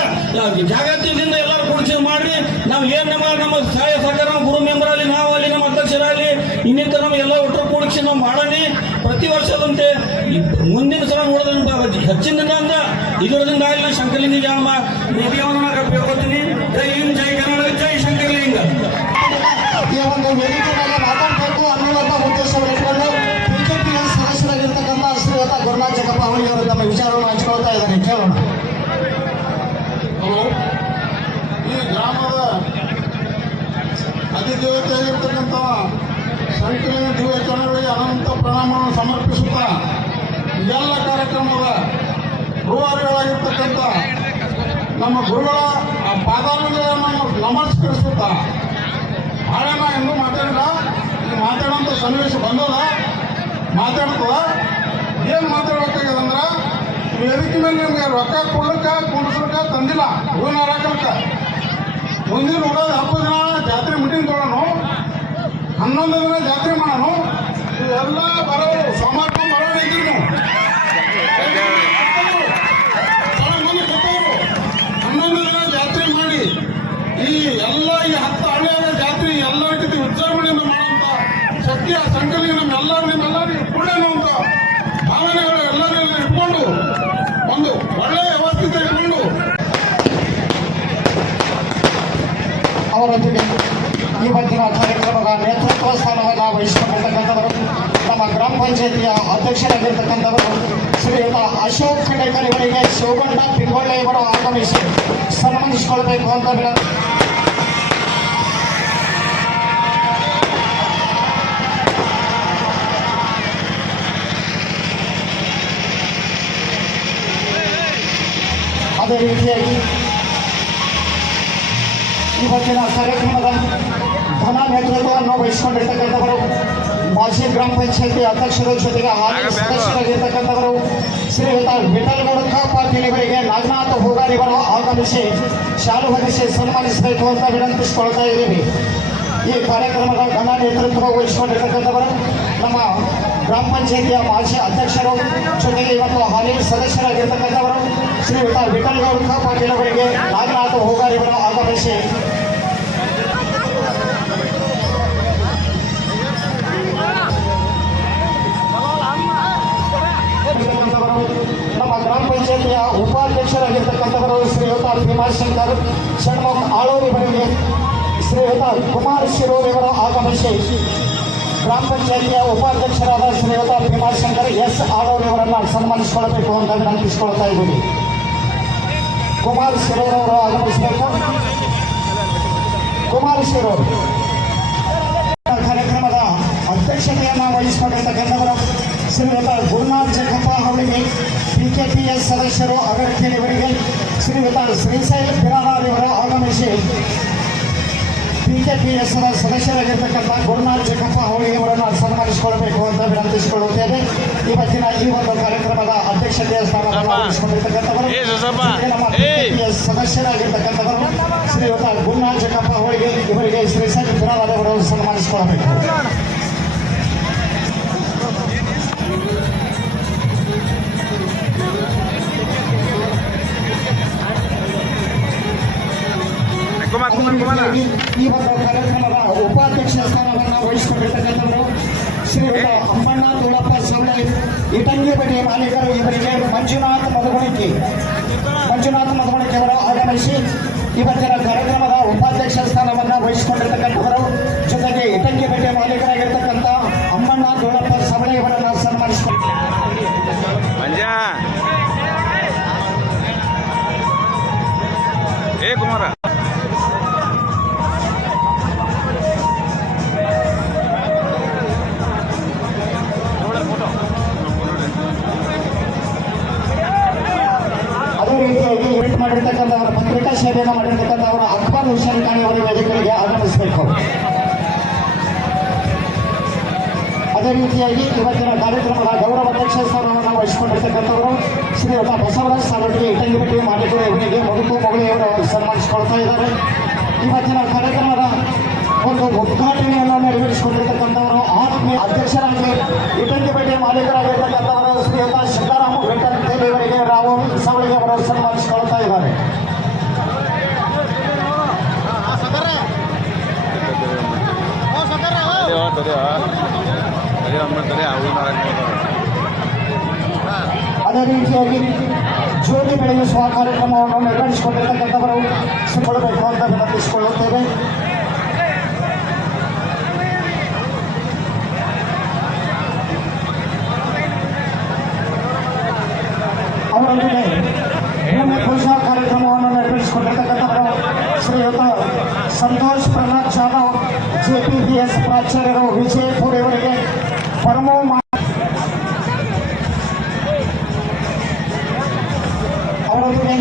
ಜಾಗೃತಿಯಿಂದ ಎಲ್ಲರೂ ಕೂಡಿಸಿ ಮಾಡ್ರಿ. ನಾವು ಏನು ನಮ್ಮ ಸಹಾಯ ಸಹಕಾರ ಗುರು ಮೆಂಬರ್ ಅಲ್ಲಿ ನಾವು ಅಲ್ಲಿ ನಮ್ಮ ಅಧ್ಯಕ್ಷರಾಗಲಿ ಇನ್ನಿತರ ನಮ್ಮ ಎಲ್ಲ ಒಟ್ಟರು ಕೂಡಿಸಿ ನಾವು ಮಾಡೋಣ. ಪ್ರತಿ ವರ್ಷದಂತೆ ಮುಂದಿನ ಸಲ ನೋಡೋದನ್ನ ಹೆಚ್ಚಿನ ಇದರಿಂದ ಆಗಲಿ ಶಂಕರಲಿಂಗ ಜಾಮ ನಿಧಿಯವನ್ನ ಬೇಕೋತೀನಿ. ಜೈ ಹಿಂದ್, ಜೈ ಕರ್ನಾಟಕ, ಜೈ ಶಂಕರಲಿಂಗ. ಈ ಒಂದು ವೇದಿಕೆ ಮೇಲೆ ಮಾತಾಡಬೇಕು ಅನ್ನುವಂಥ ಉದ್ದೇಶವನ್ನು ಇಟ್ಕೊಂಡು ಬಿಜೆಪಿಯ ಸದಸ್ಯರಾಗಿರ್ತಕ್ಕಂಥ ಶ್ರೀಯುತ ಗುರುನಾಥ್ ಜಗಪ್ಪ ಅವರಿಗೆ ಅವರು ತಮ್ಮ ವಿಚಾರವನ್ನು ಹಂಚಿಕೊಳ್ತಾ ಇದ್ದಾರೆ. ಕೇಳೋಣ. ಈ ಗ್ರಾಮದ ಅಧಿದೇವತೆಯಾಗಿರ್ತಕ್ಕಂಥ ಶಂಕರಲಿಂಗ ದಿವ್ಯಚರಣಗಳಿಗೆ ಅನಂತ ಪ್ರಣಾಮವನ್ನು ಸಮರ್ಪಿಸುತ್ತಾ ಎಲ್ಲ ಕಾರ್ಯಕ್ರಮದ ರೂವಾರಿಗಳಾಗಿರ್ತಕ್ಕಂಥ ನಮ್ಮ ಗುರುಗಳ ಪಾದಾಲಗಳನ್ನು ನಮಸ್ಕರಿಸುತ್ತಾ ಭಾಳ ಇನ್ನೂ ಮಾತಾಡಿಲ್ಲ. ಈಗ ಮಾತಾಡೋಂಥ ಸನ್ನಿವೇಶ ಬಂದದ, ಮಾತಾಡ್ತದ. ಏನು ಮಾತಾಡ್ಬೇಕಾಗ್ಯದಂದ್ರೆ ವೇದಿಕೆ ಮೇಲೆ ನಿಮಗೆ ರೊಕ್ಕ ಕುಂಡಿಸ್ಲಿಕ್ಕೆ ತಂದಿಲ್ಲ, ಹೂವಿನ ಹಾಕಲಿಕ್ಕೆ. ಮುಂದಿನ ಊರಾಗ 10 ದಿನ ಜಾತ್ರೆ ಮೀಟಿಂಗ್ ತೊಗೊಳೋನು, 11 ದಿನ ಜಾತ್ರೆ ಮಾಡೋನು. ಇವೆಲ್ಲ ಬರೋರು ಸಮಾಜ ಬರೋರು ಇದ್ರು ನೀವು 11 ದಿನ ಜಾತ್ರೆ ಮಾಡಿ ಈ ಎಲ್ಲ ಈ 10 ಹಳ್ಳಿಯಾಗ ಜಾತ್ರೆ ಎಲ್ಲ ರೀತಿ ವಿಜೃಂಭಣೆಯಿಂದ ಮಾಡೋಂಥ ಶಕ್ತಿ ಆ ಸಂಕಲಿಗೆ ನಿಮ್ಮೆಲ್ಲರಿಗೂ ಕೂಡೇನು ಅಂತ ಭಾವನೆಗಳು ಎಲ್ಲರೂ ಇಟ್ಕೊಂಡು ಒಂದು ಒಳ್ಳೆಯ ವ್ಯವಸ್ಥಿತ ಇಟ್ಕೊಂಡು ಅವರೊಂದಿಗೆ ಇವತ್ತಿನ ಕಾರ್ಯಕ್ರಮದ ನೇತೃತ್ವ ಸ್ಥಾನವನ್ನು ವಹಿಸಿಕೊಂಡಿರ್ತಕ್ಕಂಥವರು ನಮ್ಮ ಗ್ರಾಮ ಪಂಚಾಯತಿಯ ಅಧ್ಯಕ್ಷರಾಗಿರ್ತಕ್ಕಂಥವರು ಶ್ರೀಯುತ ಅಶೋಕ್ ಖಂಡೇಕರ್ ಇವರಿಗೆ ಶಿವಗೊಂಡ ಪಿಂಗೊಳ್ಳೆ ಇವರು ಆಗಮಿಸಿ ಸನ್ಮಾನಿಸಿಕೊಳ್ಬೇಕು ಅಂತ ಅದೇ ರೀತಿಯಾಗಿ ಇವತ್ತಿನ ಕಾರ್ಯಕ್ರಮದ ಧನ ನೇತೃತ್ವವನ್ನು ವಹಿಸಿಕೊಂಡಿರ್ತಕ್ಕಂಥವರು ಮಾಜಿ ಗ್ರಾಮ ಪಂಚಾಯತಿ ಅಧ್ಯಕ್ಷರ ಜೊತೆಗೆ ಹಾಲಿ ಸದಸ್ಯರಾಗಿರ್ತಕ್ಕಂಥವರು ಶ್ರೀಯುತ ವಿಠಲಗೌಡ ಪಾಟೀಲ್ ಇವರಿಗೆ ನಾಗನಾಥ ಹೂಗಾರಿವರು ಆಗಮಿಸಿ ಶಾಲು ಹೊದಿಸಿ ಸನ್ಮಾನಿಸಬೇಕು ಅಂತ ವಿನಂತಿಸಿಕೊಳ್ತಾ ಇದ್ದೀವಿ. ಈ ಕಾರ್ಯಕ್ರಮದ ಘನ ನೇತೃತ್ವ ವಹಿಸಿಕೊಂಡಿರ್ತಕ್ಕಂಥವರು ನಮ್ಮ ಗ್ರಾಮ ಪಂಚಾಯಿತಿಯ ಮಾಜಿ ಅಧ್ಯಕ್ಷರು ಜೊತೆಗೆ ಇವತ್ತು ಹಾಲಿ ಸದಸ್ಯರಾಗಿರ್ತಕ್ಕಂಥವರು ಶ್ರೀಯುತ ವಿಠಲ್ ಗೌಡ ಪಾಟೀಲ್ ಅವರಿಗೆ ನಾಗನಾಥ ಹೋಗಾರಿವರು ಆಗಮಿಸಿ ನಮ್ಮ ಗ್ರಾಮ ಪಂಚಾಯಿತಿಯ ಉಪಾಧ್ಯಕ್ಷರಾಗಿರ್ತಕ್ಕಂಥವರು ಶ್ರೀಯುತ ಭೀಮಾಶಂಕರ್ ಷಣ್ಮುಖ್ ಆಳೂರಿವರಿಗೆ ಶ್ರೀಯುತ ಕುಮಾರ್ ಶಿರೋರ್ ಇವರು ಆಗಮಿಸಿ ಗ್ರಾಮ ಪಂಚಾಯಿತಿಯ ಉಪಾಧ್ಯಕ್ಷರಾದ ಶ್ರೀಯುತ ಭೀಮಾಶಂಕರ್ ಎಸ್ ಆಳೂರಿವರನ್ನು ಸನ್ಮಾನಿಸಿಕೊಳ್ಳಬೇಕು ಅಂತ ವಿನಂತಿಸಿಕೊಳ್ತಾ ಇದ್ದೀವಿ. ಕುಮಾರ್ ಶಿರೋರ್ ಅವರು ಆಗಮಿಸಬೇಕು. ಕುಮಾರ್ ಶಿರೋರ್ ಕಾರ್ಯಕ್ರಮದ ಅಧ್ಯಕ್ಷತೆಯನ್ನು ವಹಿಸಿಕೊಂಡಿರ್ತಕ್ಕಂಥವರು ಶ್ರೀಯುತ ಗುರುನಾಥ್ ಜಗಪ್ಪ ಅವರಿಗೆ PKPS ಸದಸ್ಯರು ಅಗರಕೇರಿಯವರಿಗೆ ಶ್ರೀಯುತ ಶ್ರೀಶೈಲ್ ಬಿರಾದಾರ್ ಇವರು ಆಗಮಿಸಿ PKPS ಸದಸ್ಯರಾಗಿರ್ತಕ್ಕಂಥ ಗುರುನಾಥ್ ಜಗಪ್ಪ ಅವರಿಯವರನ್ನು ಸನ್ಮಾನಿಸಿಕೊಳ್ಳಬೇಕು ಅಂತ ವಿನಂತಿಸಿಕೊಳ್ಳುತ್ತೇವೆ. ಇವತ್ತಿನ ಈ ಒಂದು ಕಾರ್ಯಕ್ರಮದ ಅಧ್ಯಕ್ಷತೆಯ ಸ್ಥಾನವನ್ನು ವಹಿಸಿಕೊಂಡಿರ್ತಕ್ಕಂಥವರು ನಮ್ಮ PKPS ಸದಸ್ಯರಾಗಿರ್ತಕ್ಕಂಥವರು ಶ್ರೀಯುತ ಗುರುನಾಥ್ ಜಗಪ್ಪ ಇವರಿಗೆ ಶ್ರೀಶೈಲ್ ಬಿರಾದಾರ್ ಅವರು ಸನ್ಮಾನಿಸಿಕೊಳ್ಳಬೇಕು. ಈ ಒಂದು ಕಾರ್ಯಕ್ರಮದ ಉಪಾಧ್ಯಕ್ಷ ಸ್ಥಾನವನ್ನು ವಹಿಸಿಕೊಂಡಿರ್ತಕ್ಕಂಥವರು ಶ್ರೀಯುತ ಅಮ್ಮಣ್ಣ ದೊಳಪ್ಪ ಸವಳೆ ಇಟಂಗಿಬೆಟ್ಟಿ ಮಾಲೀಕರು ಇವರಿಗೆ ಮಂಜುನಾಥ್ ಮಧುಗುಣಿಕೆ ಅವರು ಆಗಮಿಸಿ ಇವತ್ತಿನ ಕಾರ್ಯಕ್ರಮದ ಉಪಾಧ್ಯಕ್ಷ ಸ್ಥಾನವನ್ನು ವಹಿಸಿಕೊಂಡಿರ್ತಕ್ಕಂಥವರು ಜೊತೆಗೆ ಇಟಂಗಿಬೆಟ್ಟಿ ಮಾಲೀಕರಾಗಿರ್ತಕ್ಕಂಥ ಅಮ್ಮಣ್ಣ ದೊಳಪ್ಪ ಸವಳೆ ಇವರನ್ನು ಸನ್ಮಾನಿಸಿಕೊಂಡು ಕುಮಾರ ಅದೇ ರೀತಿಯಾಗಿ ಇವೆಂಟ್ ಮಾಡಿರ್ತಕ್ಕಂಥವರ ಪತ್ರಿಕಾ ಸೇವೆಯನ್ನು ಮಾಡಿರ್ತಕ್ಕಂಥವರ ಅಕ್ಬರ್ ಹುಸೇನ್ ಖಾನಿ ಅವರ ವೇದಿಕೆಗಳಿಗೆ ಆಗಮಿಸಬೇಕು. ಅದೇ ರೀತಿಯಾಗಿ ಇವತ್ತಿನ ಕಾರ್ಯಕ್ರಮದ ಗೌರವ ಅಧ್ಯಕ್ಷ ಸ್ಥಾನವನ್ನು ವಹಿಸಿಕೊಂಡಿರ್ತಕ್ಕಂಥವರು ಶ್ರೀಯುತ ಬಸವರಾಜ್ ಸಾಲಟಿಗೆ ಇಟಂಗಿಬೆಟ್ಟಿ ಮಾಲೀಕರು ಇವರಿಗೆ ಮಗುಳಿಯವರು ಸನ್ಮಾನಿಸಿಕೊಳ್ತಾ ಇದ್ದಾರೆ. ಇವತ್ತಿನ ಕಾರ್ಯಕ್ರಮದ ಒಂದು ಉದ್ಘಾಟನೆಯನ್ನು ನೆರವೇರಿಸಿಕೊಂಡಿರ್ತಕ್ಕಂಥವರು ಆತ್ಮೀಯ ಅಧ್ಯಕ್ಷರಾಗಿ ಇಟಂಗಿಬೆಟ್ಟಿ ಮಾಲೀಕರಾಗಿರ್ತಕ್ಕಂಥವರು ಶ್ರೀಯುತ ಸಿದ್ದರಾಮ ವೆಂಕಟೇಶ್ ಇವರಿಗೆ ರಾವು ಸವಳಿಗೆ ಅವರು ಸನ್ಮಾನಿಸಿಕೊಳ್ತಾ ಇದ್ದಾರೆ. ಅದೇ ರೀತಿಯಾಗಿ ಜ್ಯೋತಿ ಬೆಳಗಿಸುವ ಕಾರ್ಯಕ್ರಮವನ್ನು ನಿರ್ವಹಿಸಿಕೊಂಡಿರ್ತಕ್ಕಂಥವರು ಸಿಗೊಳ್ಳಬೇಕು ಅಂತ ವಿನಂತಿಸಿಕೊಳ್ಳುತ್ತೇವೆ. ಅವರೊಂದಿಗೆ ಭೂಮಿ ಪೂಜಾ ಕಾರ್ಯಕ್ರಮವನ್ನು ನಿರ್ವಹಿಸಿಕೊಂಡಿರ್ತಕ್ಕಂಥವರು ಶ್ರೀಯುತ ಸಂತೋಷ್ ಪ್ರಹ್ಲಾದ್ ಜಾಧವ್ JPPS ಪ್ರಾಚಾರ್ಯರು ವಿಜಯಪುರ ಇವರಿಗೆ ಪರಮೋ ಅವರೊಂದಿಗೆ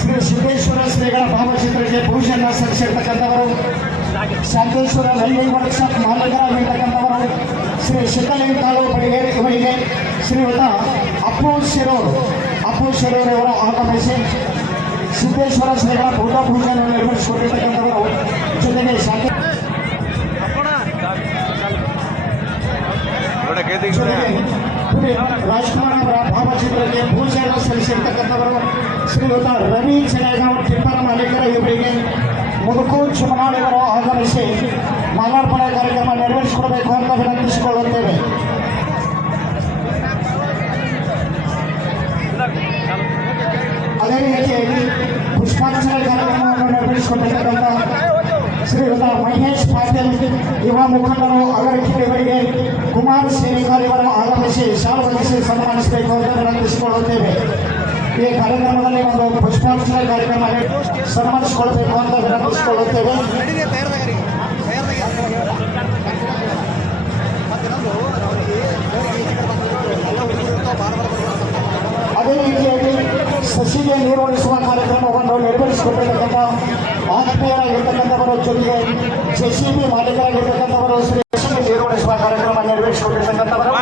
ಶ್ರೀ ಸಿದ್ದೇಶ್ವರ ಶ್ರೀಗಳ ಭಾವಚಿತ್ರಕ್ಕೆ ಪೂಜೆಯನ್ನು ಸಲ್ಲಿಸಿರ್ತಕ್ಕಂಥವರು ಶಾಂತೇಶ್ವರ ರೈಲ್ವೆ ವರ್ಕ್ಶಾಪ್ ಮಾಲೀಕರಾಗಿರ್ತಕ್ಕಂಥವರು ಶ್ರೀ ಶಿಖಲಿಂಗ ಕಾಳು ಬಡಿಗೇರಿ ಇವರಿಗೆ ಶ್ರೀಯುತ ಅಪ್ಪು ಶಿರೋರ್ ಇವರು ಆಗಮಿಸಿ ಸಿದ್ದೇಶ್ವರ ಶ್ರೀಗಳ ಫೋಟೋ ಪೂಜೆಯನ್ನು ನಿರ್ವಹಿಸಿಕೊಂಡಿರ್ತಕ್ಕಂಥವರು ಜೊತೆಗೆ ರಾಜ್ಕುಮಾರ್ ಅವರ ಭಾವಚಿತ್ರಕ್ಕೆ ಪೂಜೆಯನ್ನು ಸಲ್ಲಿಸಿರ್ತಕ್ಕಂಥವರು ಶ್ರೀಯುತ ರವಿ ಚೆನ್ನಗಾಂವ್ ಟಿಪ್ಪರ ಮಾಲೀಕರ ಇವರಿಗೆ ಮುದುಕು ಚುನಾವಣೆಗಳು ಆಗಮಿಸಿ ಮಾಲಾರ್ಪಣೆ ಕಾರ್ಯಕ್ರಮ ನಿರ್ವಹಿಸಿಕೊಡಬೇಕು ಅಂತ ವಿನಂತಿಸಿಕೊಳ್ಳುತ್ತೇವೆ. ಅದೇ ರೀತಿಯಾಗಿ ಪುಷ್ಪಾಂಜಲಿ ಕಾರ್ಯಕ್ರಮವನ್ನು ನಿರ್ವಹಿಸಿಕೊಂಡಿರ್ತಕ್ಕಂಥ ಶ್ರೀಯುತ ಮಹೇಶ್ ಪಾಟೀಲ್ ಯುವ ಮುಖಂಡರು ಅಗರಕೇರಿಯವರಿಗೆ ಕುಮಾರ್ ಶ್ರೀನಿಕಾರ್ ಇವರು ಆಗಮಿಸಿ ಶಾಲು ಹೊದಿಸಿ ಸನ್ಮಾನಿಸಬೇಕು ಅಂತ ವಿನಂತಿಸಿಕೊಳ್ಳುತ್ತೇವೆ. ಈ ಕಾರ್ಯಕ್ರಮದಲ್ಲಿ ಒಂದು ಪುಷ್ಪಾಂಜಲಿ ಕಾರ್ಯಕ್ರಮ ಸನ್ಮಾನಿಸಿಕೊಳ್ಳಬೇಕು ಅಂತ ವಿನಂತಿಸಿಕೊಳ್ಳುತ್ತೇವೆ. ಅದೇ ರೀತಿಯಾಗಿ ಸಸಿಗೆ ನೀರು ಉಳಿಸುವ ಕಾರ್ಯಕ್ರಮವನ್ನು ನಿರ್ವಹಿಸಿಕೊಂಡಿರ್ತಕ್ಕಂಥ ಆತ್ಮೀಯರಾಗಿರ್ತಕ್ಕಂಥವರ ಜೊತೆಗೆ JCB ಮಾಲೀಕರಾಗಿರ್ತಕ್ಕಂಥವರು ಶ್ರೀ ನೀರು ಉಳಿಸುವ ಕಾರ್ಯಕ್ರಮ ನಿರ್ವಹಿಸಿಕೊಂಡಿರ್ತಕ್ಕಂಥವರು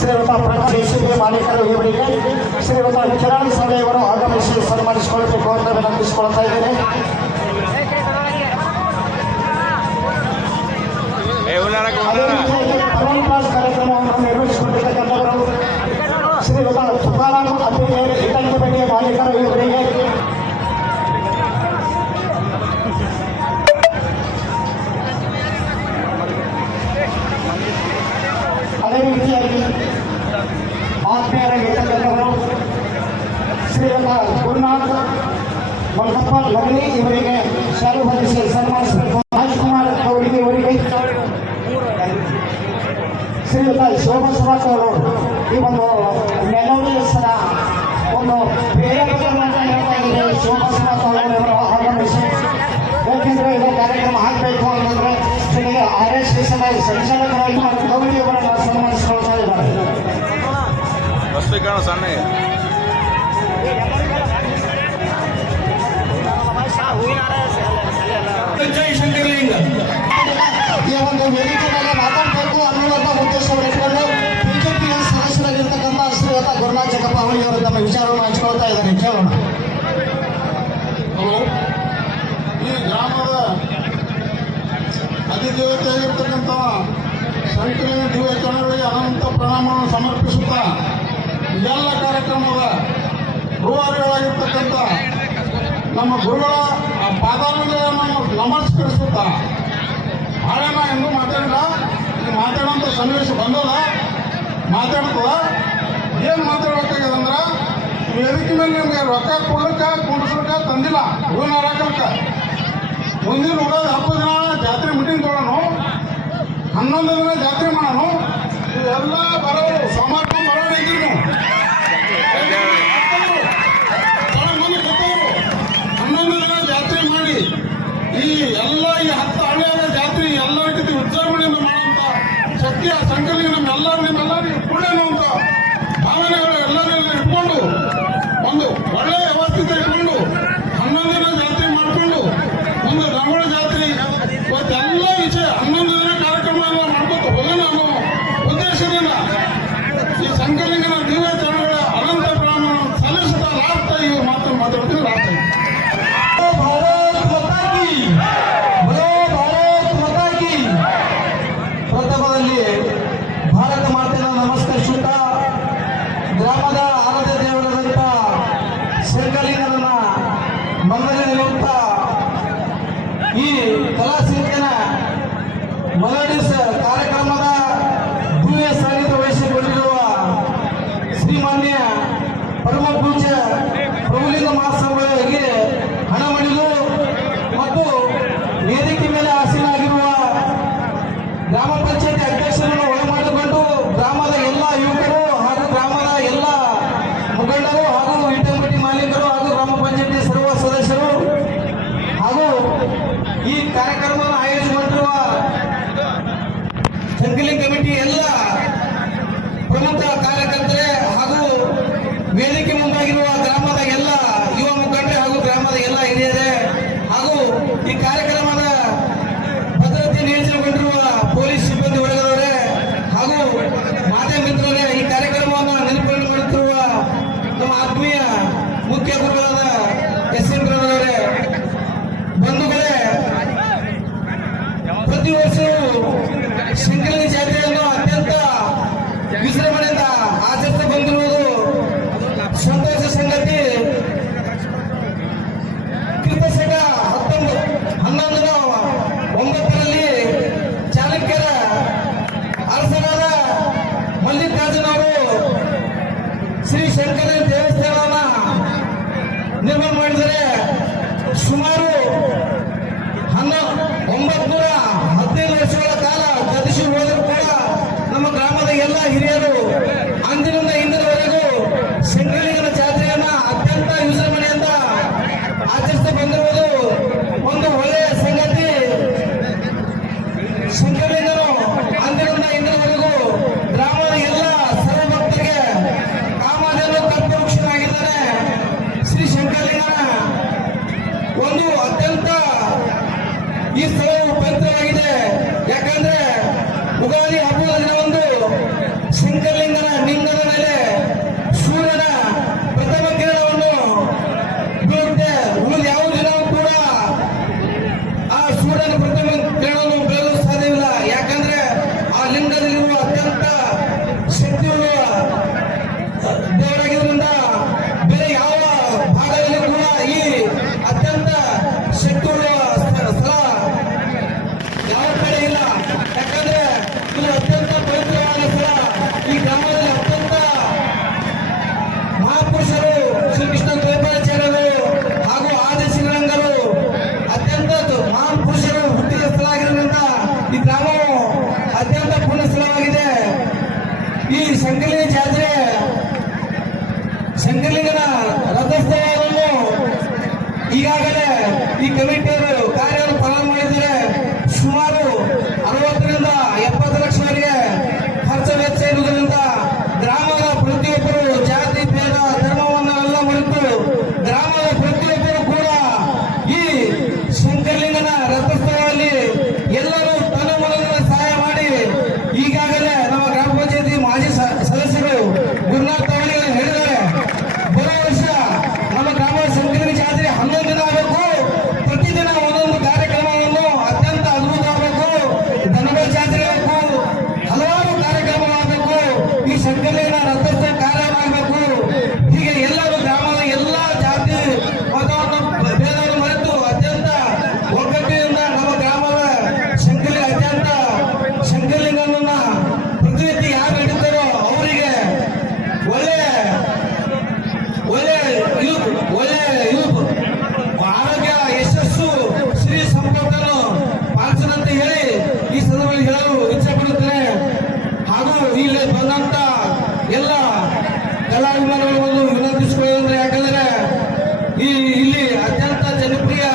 ಶ್ರೀಯುತ JCB ಮಾಲೀಕರು ಇವರಿಗೆ ಶ್ರೀಯುತ ಕಿರಣ್ ಸಭೆ ಇವರು ಆಗಮಿಸಿ ಸನ್ಮಾನಿಸಿಕೊಳ್ಳಬೇಕು ಅಂತ ವಿನಂತಿಸಿಕೊಳ್ತಾ ಇದ್ದೇನೆ. ಅದೇ ರೀತಿಯಾಗಿ ಕಾರ್ಯಕ್ರಮವನ್ನು ಮುತ್ತಪ್ಪ ಲಗಲಿ ಇವರಿಗೆ ಶಾಲು ಹೊದಿಸಿ ಸನ್ಮಾನಿಸಬೇಕು. ರಾಜ್ಕುಮಾರ್ ಅವರಿಗೆ ಇವರಿಗೆ ಶ್ರೀಯುತ ಶಿವಬಸವರಾಜ್ ಅವರು ಈ ಒಂದು ಮೆಲೋಡಿ ಹೆಸರ ಒಂದು ಪ್ರೇರಕವನ್ನು ಹೇಳ್ತಾ ಇದ್ದಾರೆ. ಶಿವಬಸವರಾಜ್ ಅವರು ಆಗಮಿಸಿ, ಏಕೆಂದರೆ ಇದು ಕಾರ್ಯಕ್ರಮ ಆಗಬೇಕು ಅಂತಂದ್ರೆ ಶ್ರೀ RS ಸಂಚಾಲಕರಾಗಿ ಗೌರಿ ಅವರನ್ನು ಸನ್ಮಾನಿಸಿಕೊಳ್ತಾ ಇದ್ದಾರೆ. ಜೈ ಶಂಕರಲಿಂಗ. ಈ ಒಂದು ವೇದಿಕೆ ಮೇಲೆ ಮಾತಾಡಬೇಕು ಅನ್ನುವಂಥ ಉದ್ದೇಶವನ್ನು ಇಟ್ಕೊಂಡು ಬಿಜೆಪಿಯ ಸದಸ್ಯರಾಗಿರ್ತಕ್ಕಂಥ ಶ್ರೀಯುತ ಗುರುನಾಥ್ ಜಗಪ್ಪ ಅವರು ತಮ್ಮ ವಿಚಾರವನ್ನು ಹಂಚಿಕೊಳ್ತಾ ಇದ್ದಾರೆ. ಕೇಳೋಣ. ಹಲೋ. ಈ ಗ್ರಾಮದ ಅಧಿದೇವತೆಯಾಗಿರ್ತಕ್ಕಂಥ ಶಂಕರಲಿಂಗ ದಿವ್ಯ ಚರಣಗಳಿಗೆ ಅನಂತ ಪ್ರಣಾಮವನ್ನು ಸಮರ್ಪಿಸುತ್ತಾ ಎಲ್ಲ ಕಾರ್ಯಕ್ರಮದ ರೂವಾರಿಗಳಾಗಿರ್ತಕ್ಕಂಥ ನಮ್ಮ ಗುರುಗಳ ಪಾದಾರಗಳನ್ನು ನಮಸ್ಕರಿಸುತ್ತಾ ಭಾಳ ಎಂದು ಮಾತಾಡಿಲ್ಲ. ಈಗ ಮಾತಾಡೋಂಥ ಸನ್ನಿವೇಶ ಬಂದದ, ಮಾತಾಡ್ತದ. ಏನು ಮಾತಾಡ್ಬೇಕಾಗ್ಯದ ಅಂದ್ರೆ ವೇದಿಕೆ ಮೇಲೆ ನಿಮಗೆ ರೊಕ್ಕ ಕೊಡ್ಲಿಕ್ಕೆ ಕುಂಡಿಸ್ಲಿಕ್ಕೆ ತಂದಿಲ್ಲ, ಹೂವಿನ ಹಾಕಲಿಕ್ಕೆ. ಮುಂದಿನ ಊರಾಗ 10 ದಿನ ಜಾತ್ರೆ ಮೀಟಿಂಗ್ ತೊಗೊಳೋನು, 11 ದಿನ ಜಾತ್ರೆ ಮಾಡೋನು. ಇವೆಲ್ಲ ಬರೋರು ಸಮಾಜ ಬರೋರು ಇದ್ರಿ ನೀವು. ಭಾಳ ಮಂದಿ ಗೊತ್ತವರು 11 ದಿನ ಜಾತ್ರೆ ಮಾಡಿ ಈ ಎಲ್ಲ ಈ 10 ಹಳ್ಳಿಯಾದ ಜಾತ್ರೆ ಎಲ್ಲರಿಗಿಂತ ವಿಜೃಂಭಣೆಯಿಂದ ಮಾಡೋಂಥ ಶಕ್ತಿ ಆ ಸಂಕಲಿಗೆ ನಿಮ್ಮೆಲ್ಲರಿಗೂ ಕೂಡೇನು ಅಂತ ಭಾವನೆಗಳು ಎಲ್ಲರೆಲ್ಲ ಇಟ್ಕೊಂಡು ಒಂದು ಒಳ್ಳೆಯ ವ್ಯವಸ್ಥಿತ ಇಟ್ಕೊಂಡು 11 ದಿನ ಜಾತ್ರೆ ಮಾಡಿಕೊಂಡು ಒಂದು ರಂಗೋಳಿ ಜಾತ್ರೆ ಇವತ್ತೆಲ್ಲ ವಿಷಯ 11 ದಿನ ಕಾರ್ಯಕ್ರಮ ಎಲ್ಲ ಮಾಡ್ಕೊತ ಹೋಗೋಣ ಅನ್ನೋ ಉದ್ದೇಶದಿಂದ ಈ ಸಂಕಲಿಂಗನ ದಿವ್ಯ ಚರಣಗಳ ಅನಂತ ಪ್ರಣಾಮ ಸಲ್ಲಿಸುತ್ತಾ ಲಾಸ್ಟ ಈ ಮಾತು ಮಾತಾಡ್ತೀನಿ. ಲಾಸ್ಟ ಪ್ರಥಮದಲ್ಲಿ ಭಾರತ ಮಾತೆಯನ್ನು ನಮಸ್ಕರಿಸುತ್ತಾ ಗ್ರಾಮದ ಆರಾಧ್ಯ ದೇವರಾದಂಥ ಶಂಕರಲಿಂಗನ ಮಂಗಲ ನಿಮಿತ್ತ ಈ ಕಲಾಸಿಂಚನ ಮೆಲೋಡಿಸ್ ಕಾರ್ಯಕ್ರಮದ ದಿವ್ಯ ಸಾನ್ನಿಧ್ಯ ವಹಿಸಿಕೊಂಡಿರುವ ಶ್ರೀಮಾನ್ಯ ಪರಮ ಪೂಜ್ಯ ಪ್ರಭುಲಿಂಗ ಮಹಾಸ್ವಾಮಿಗಳಿಗೆ ಹಣ ಮಣಿಲು ಮತ್ತು ವೇದಿಕೆ ಮೇಲೆ ಆಸೀನಾಗಿರುವ ಗ್ರಾಮ ಪಂಚಾಯತಿ ಅಧ್ಯಕ್ಷರನ್ನು ಒಳಮಾಡಿಕೊಂಡು ಗ್ರಾಮದ ಎಲ್ಲ ಯುವಕರು ಹಾಗೂ ಗ್ರಾಮದ ಎಲ್ಲ ಮುಖಂಡರು ಹಾಗೂ ಇಟಂಬಟ್ಟಿ ಮಾಲೀಕರು ಹಾಗೂ ಗ್ರಾಮ ಪಂಚಾಯತಿ ಸರ್ವ ಸದಸ್ಯರು ಹಾಗೂ ಈ ಕಾರ್ಯಕ್ರಮವನ್ನು ಆಯೋಜನೆ ಮಾಡಿರುವ ಸಂಕಲಿಂಗ ಕಮಿಟಿ ಎಲ್ಲ ಪ್ರಮುಖ ಕಾರ್ಯಕರ್ತರೇ ಹಾಗೂ ವೇದಿಕೆ ಮುಂದಾಗಿರುವ ಗ್ರಾಮದ ಎಲ್ಲ ಯುವ ಮುಖಂಡರೇ ಹಾಗೂ ಗ್ರಾಮದ ಎಲ್ಲ ಹಿರಿಯರೇ ಹಾಗೂ ಈ ಕಾರ್ಯಕ್ರಮದ ಭದ್ರತೆ ನಿಯೋಜನೆಗೊಂಡಿರುವ ಪೊಲೀಸ್ ಸಿಬ್ಬಂದಿ ವರ್ಗದವರೇ ಹಾಗೂ ಮಾಧ್ಯಮ ಮಿತ್ರರೇ, ಈ ಕಾರ್ಯಕ್ರಮವನ್ನು ನಿರೂಪಣೆ ಮಾಡುತ್ತಿರುವ ನಮ್ಮ ಆತ್ಮೀಯ ಮುಖ್ಯ ಗುರುಗಳಾದ SM ಅವರೇ, ಬಂಧುಗಳೇ, ಪ್ರತಿ ವರ್ಷವೂ ಶಂಕರಲಿಂಗ ಜಾತ್ರೆಯನ್ನು ಅತ್ಯಂತ ವಿಜೃಂಭಣೆಯಿಂದ ಆಚರಿಸಿ ಬಂದಿರುವುದು ಸಂತೋಷ ಸಂಗತಿ. ಕ್ರಿಸ್ತಶಕ 1109ರಲ್ಲಿ ಚಾಲುಕ್ಯರ ಅರಸರಾದ ಮಲ್ಲಿಕಾರ್ಜುನವರು ಶ್ರೀ ಶಂಕರಲಿಂಗ ದೇವಸ್ಥಾನವನ್ನ ನಿರ್ಮಾಣ ಮಾಡಿದರೆ ಸುಮಾರು 915 ವರ್ಷಗಳ ಕಾಲ ಗತಿಸಿ ಹೋದರೂ ಕೂಡ ನಮ್ಮ ಗ್ರಾಮದ ಎಲ್ಲ ಹಿರಿಯರು ಅಂದಿನಿಂದ ಇಂದಿನವರೆಗೂ ಶಂಕರಲಿಂಗನ ಜಾತ್ರೆಯನ್ನ ಅತ್ಯಂತ ವಿಜೃಂಭಣೆಯಿಂದ ಆಚರಿಸ್ತಾ ಬಂದಿರುವುದು ಒಂದು ಒಳ್ಳೆಯ ಸಂಗತಿ. ಶಂಕರಲಿಂಗನು ಅಂದಿನಿಂದ ಇಂದಿನವರೆಗೂ ಗ್ರಾಮದ ಎಲ್ಲ ಸರ್ವ ಭಕ್ತರಿಗೆ ಕಾಮಧೇನು ಕಲ್ಪವೃಕ್ಷನಾಗಿದ್ದಾನೆ. ಶ್ರೀ ಶಂಕರಲಿಂಗನ ಒಂದು ಅತ್ಯಂತ ಈ ಸ್ಥಳವು ಪವಿತ್ರವಾಗಿದೆ. ಯಾಕಂದ್ರೆ ಉಗಾದಿ ಹಬ್ಬದ ದಿನವಂದು ಶಂಕರಲಿಂಗನ ಲಿಂಗದ ಮೇಲೆ ಸೂರ್ಯನ ಪ್ರಥಮ ಕಿರಣವನ್ನು ಬೀಳುತ್ತೆ. ಉಳಿದ ಯಾವ ದಿನವೂ ಕೂಡ ಆ ಸೂರ್ಯನ ಪ್ರಥಮ ಕಿರಣವನ್ನು ಬೀಳಲು ಸಾಧ್ಯವಿಲ್ಲ. ಯಾಕಂದ್ರೆ ಆ ಲಿಂಗದಲ್ಲಿರುವ ಅತ್ಯಂತ ಶಕ್ತಿಯುಳ್ಳ ದೇವರಾಗಿದ್ದರಿಂದ ಬೇರೆ ಯಾವ ಭಾಗದಲ್ಲಿ ಕೂಡ ಈ ಅತ್ಯಂತ ಶಕ್ತಿಯುಳ್ಳ ಸ್ಥಳ ಯಾವ ಕಡೆ ಇಲ್ಲ. ಯಾಕಂದ್ರೆ ಇದು ಅತ್ಯಂತ ಪವಿತ್ರವಾದ ಸ್ಥಳ. ಈ ಗ್ರಾಮದಲ್ಲಿ ಈ ಶಂಕರಲಿಂಗ ಜಾತ್ರೆ ಶಂಕರಲಿಂಗನ ರಥೋತ್ಸವವನ್ನು ಈಗಾಗಲೇ ಈ ಕಮಿಟಿಯವರು ಕಾರ್ಯವನ್ನು ಪ್ರಾರಂಭ ಮಾಡಿದ್ದಾರೆ. ಸುಮಾರು 60ರಿಂದ 70 ಲಕ್ಷವರೆಗೆ ಖರ್ಚು ವೆಚ್ಚ ಇರುವುದರಿಂದ ಗ್ರಾಮದ ಪ್ರತಿಯೊಬ್ಬರು ಜಾತಿ ಭೇದ ಧರ್ಮವನ್ನೆಲ್ಲ ಮರೆತು ಗ್ರಾಮದ ಪ್ರತಿಯೊಬ್ಬರು ಕೂಡ ಈ ಶಂಕರಲಿಂಗನ ರಥೋತ್ಸವದಲ್ಲಿ ಎಲ್ಲರೂ ತನು ಮನದಿಂದ ಸಹಾಯ ಮಾಡಿ ಈಗಾಗಲೇ ನಮ್ಮ ಗ್ರಾಮ ಪಂಚಾಯತಿ ಮಾಜಿ ಸದಸ್ಯರು ಗುರುನಾಥ್ ಅವರಿಗೆ ಹೇಳಿದ್ದಾರೆ. ಬರೋ ವರ್ಷ ನಮ್ಮ ಗ್ರಾಮದ ಶಂಕರಲಿಂಗ ಜಾತ್ರೆ 11 ದಿನ ಆಗಬೇಕು. ಪ್ರತಿದಿನ ಒಂದೊಂದು ಕಾರ್ಯಕ್ರಮವನ್ನು ಅತ್ಯಂತ ಅದ್ಭುತ ಆಗಬೇಕು. ದನಗಳ ಜಾತ್ರೆ ಆಗಬೇಕು, ಹಲವಾರು ಕಾರ್ಯಕ್ರಮಗಳಾಗಬೇಕು. ಈ ಶಂಕರಲಿಂಗನ ರಥೋತ್ಸವ ಕಾರ್ಯಕ್ರಮ ಆಗಬೇಕು. ಹೀಗೆ ಎಲ್ಲರೂ ಗ್ರಾಮದ ಎಲ್ಲ ಜಾತಿ ಮತವನ್ನು ಭೇದವನ್ನು ಮರೆತು ಅತ್ಯಂತ ಒಗ್ಗಟ್ಟಿನಿಂದ ನಮ್ಮ ಗ್ರಾಮದ ಶಂಕರಲಿಂಗನನ್ನ ಪ್ರತಿನಿಧಿ ಯಾರು ಹಿಡಿತಾರೋ ಅವರಿಗೆ ಒಳ್ಳೆ ಆರೋಗ್ಯ, ಯಶಸ್ಸು, ಶ್ರೀ ಸಂಪತ್ತನ್ನು ಪಾಲಿಸದಂತ ಹೇಳಿ ಈ ಸಂದರ್ಭದಲ್ಲಿ ಹೇಳಲು ಇಚ್ಛೆ ಪಡುತ್ತೇನೆ. ಹಾಗೂ ಇಲ್ಲಿ ಬಂದಂತ ಎಲ್ಲ ಕಲಾವಿದರುಗಳನ್ನು ವಿನಂತಿಸಿಕೊಳ್ಳುವುದಂದ್ರೆ ಯಾಕಂದ್ರೆ ಇಲ್ಲಿ ಅತ್ಯಂತ ಜನಪ್ರಿಯ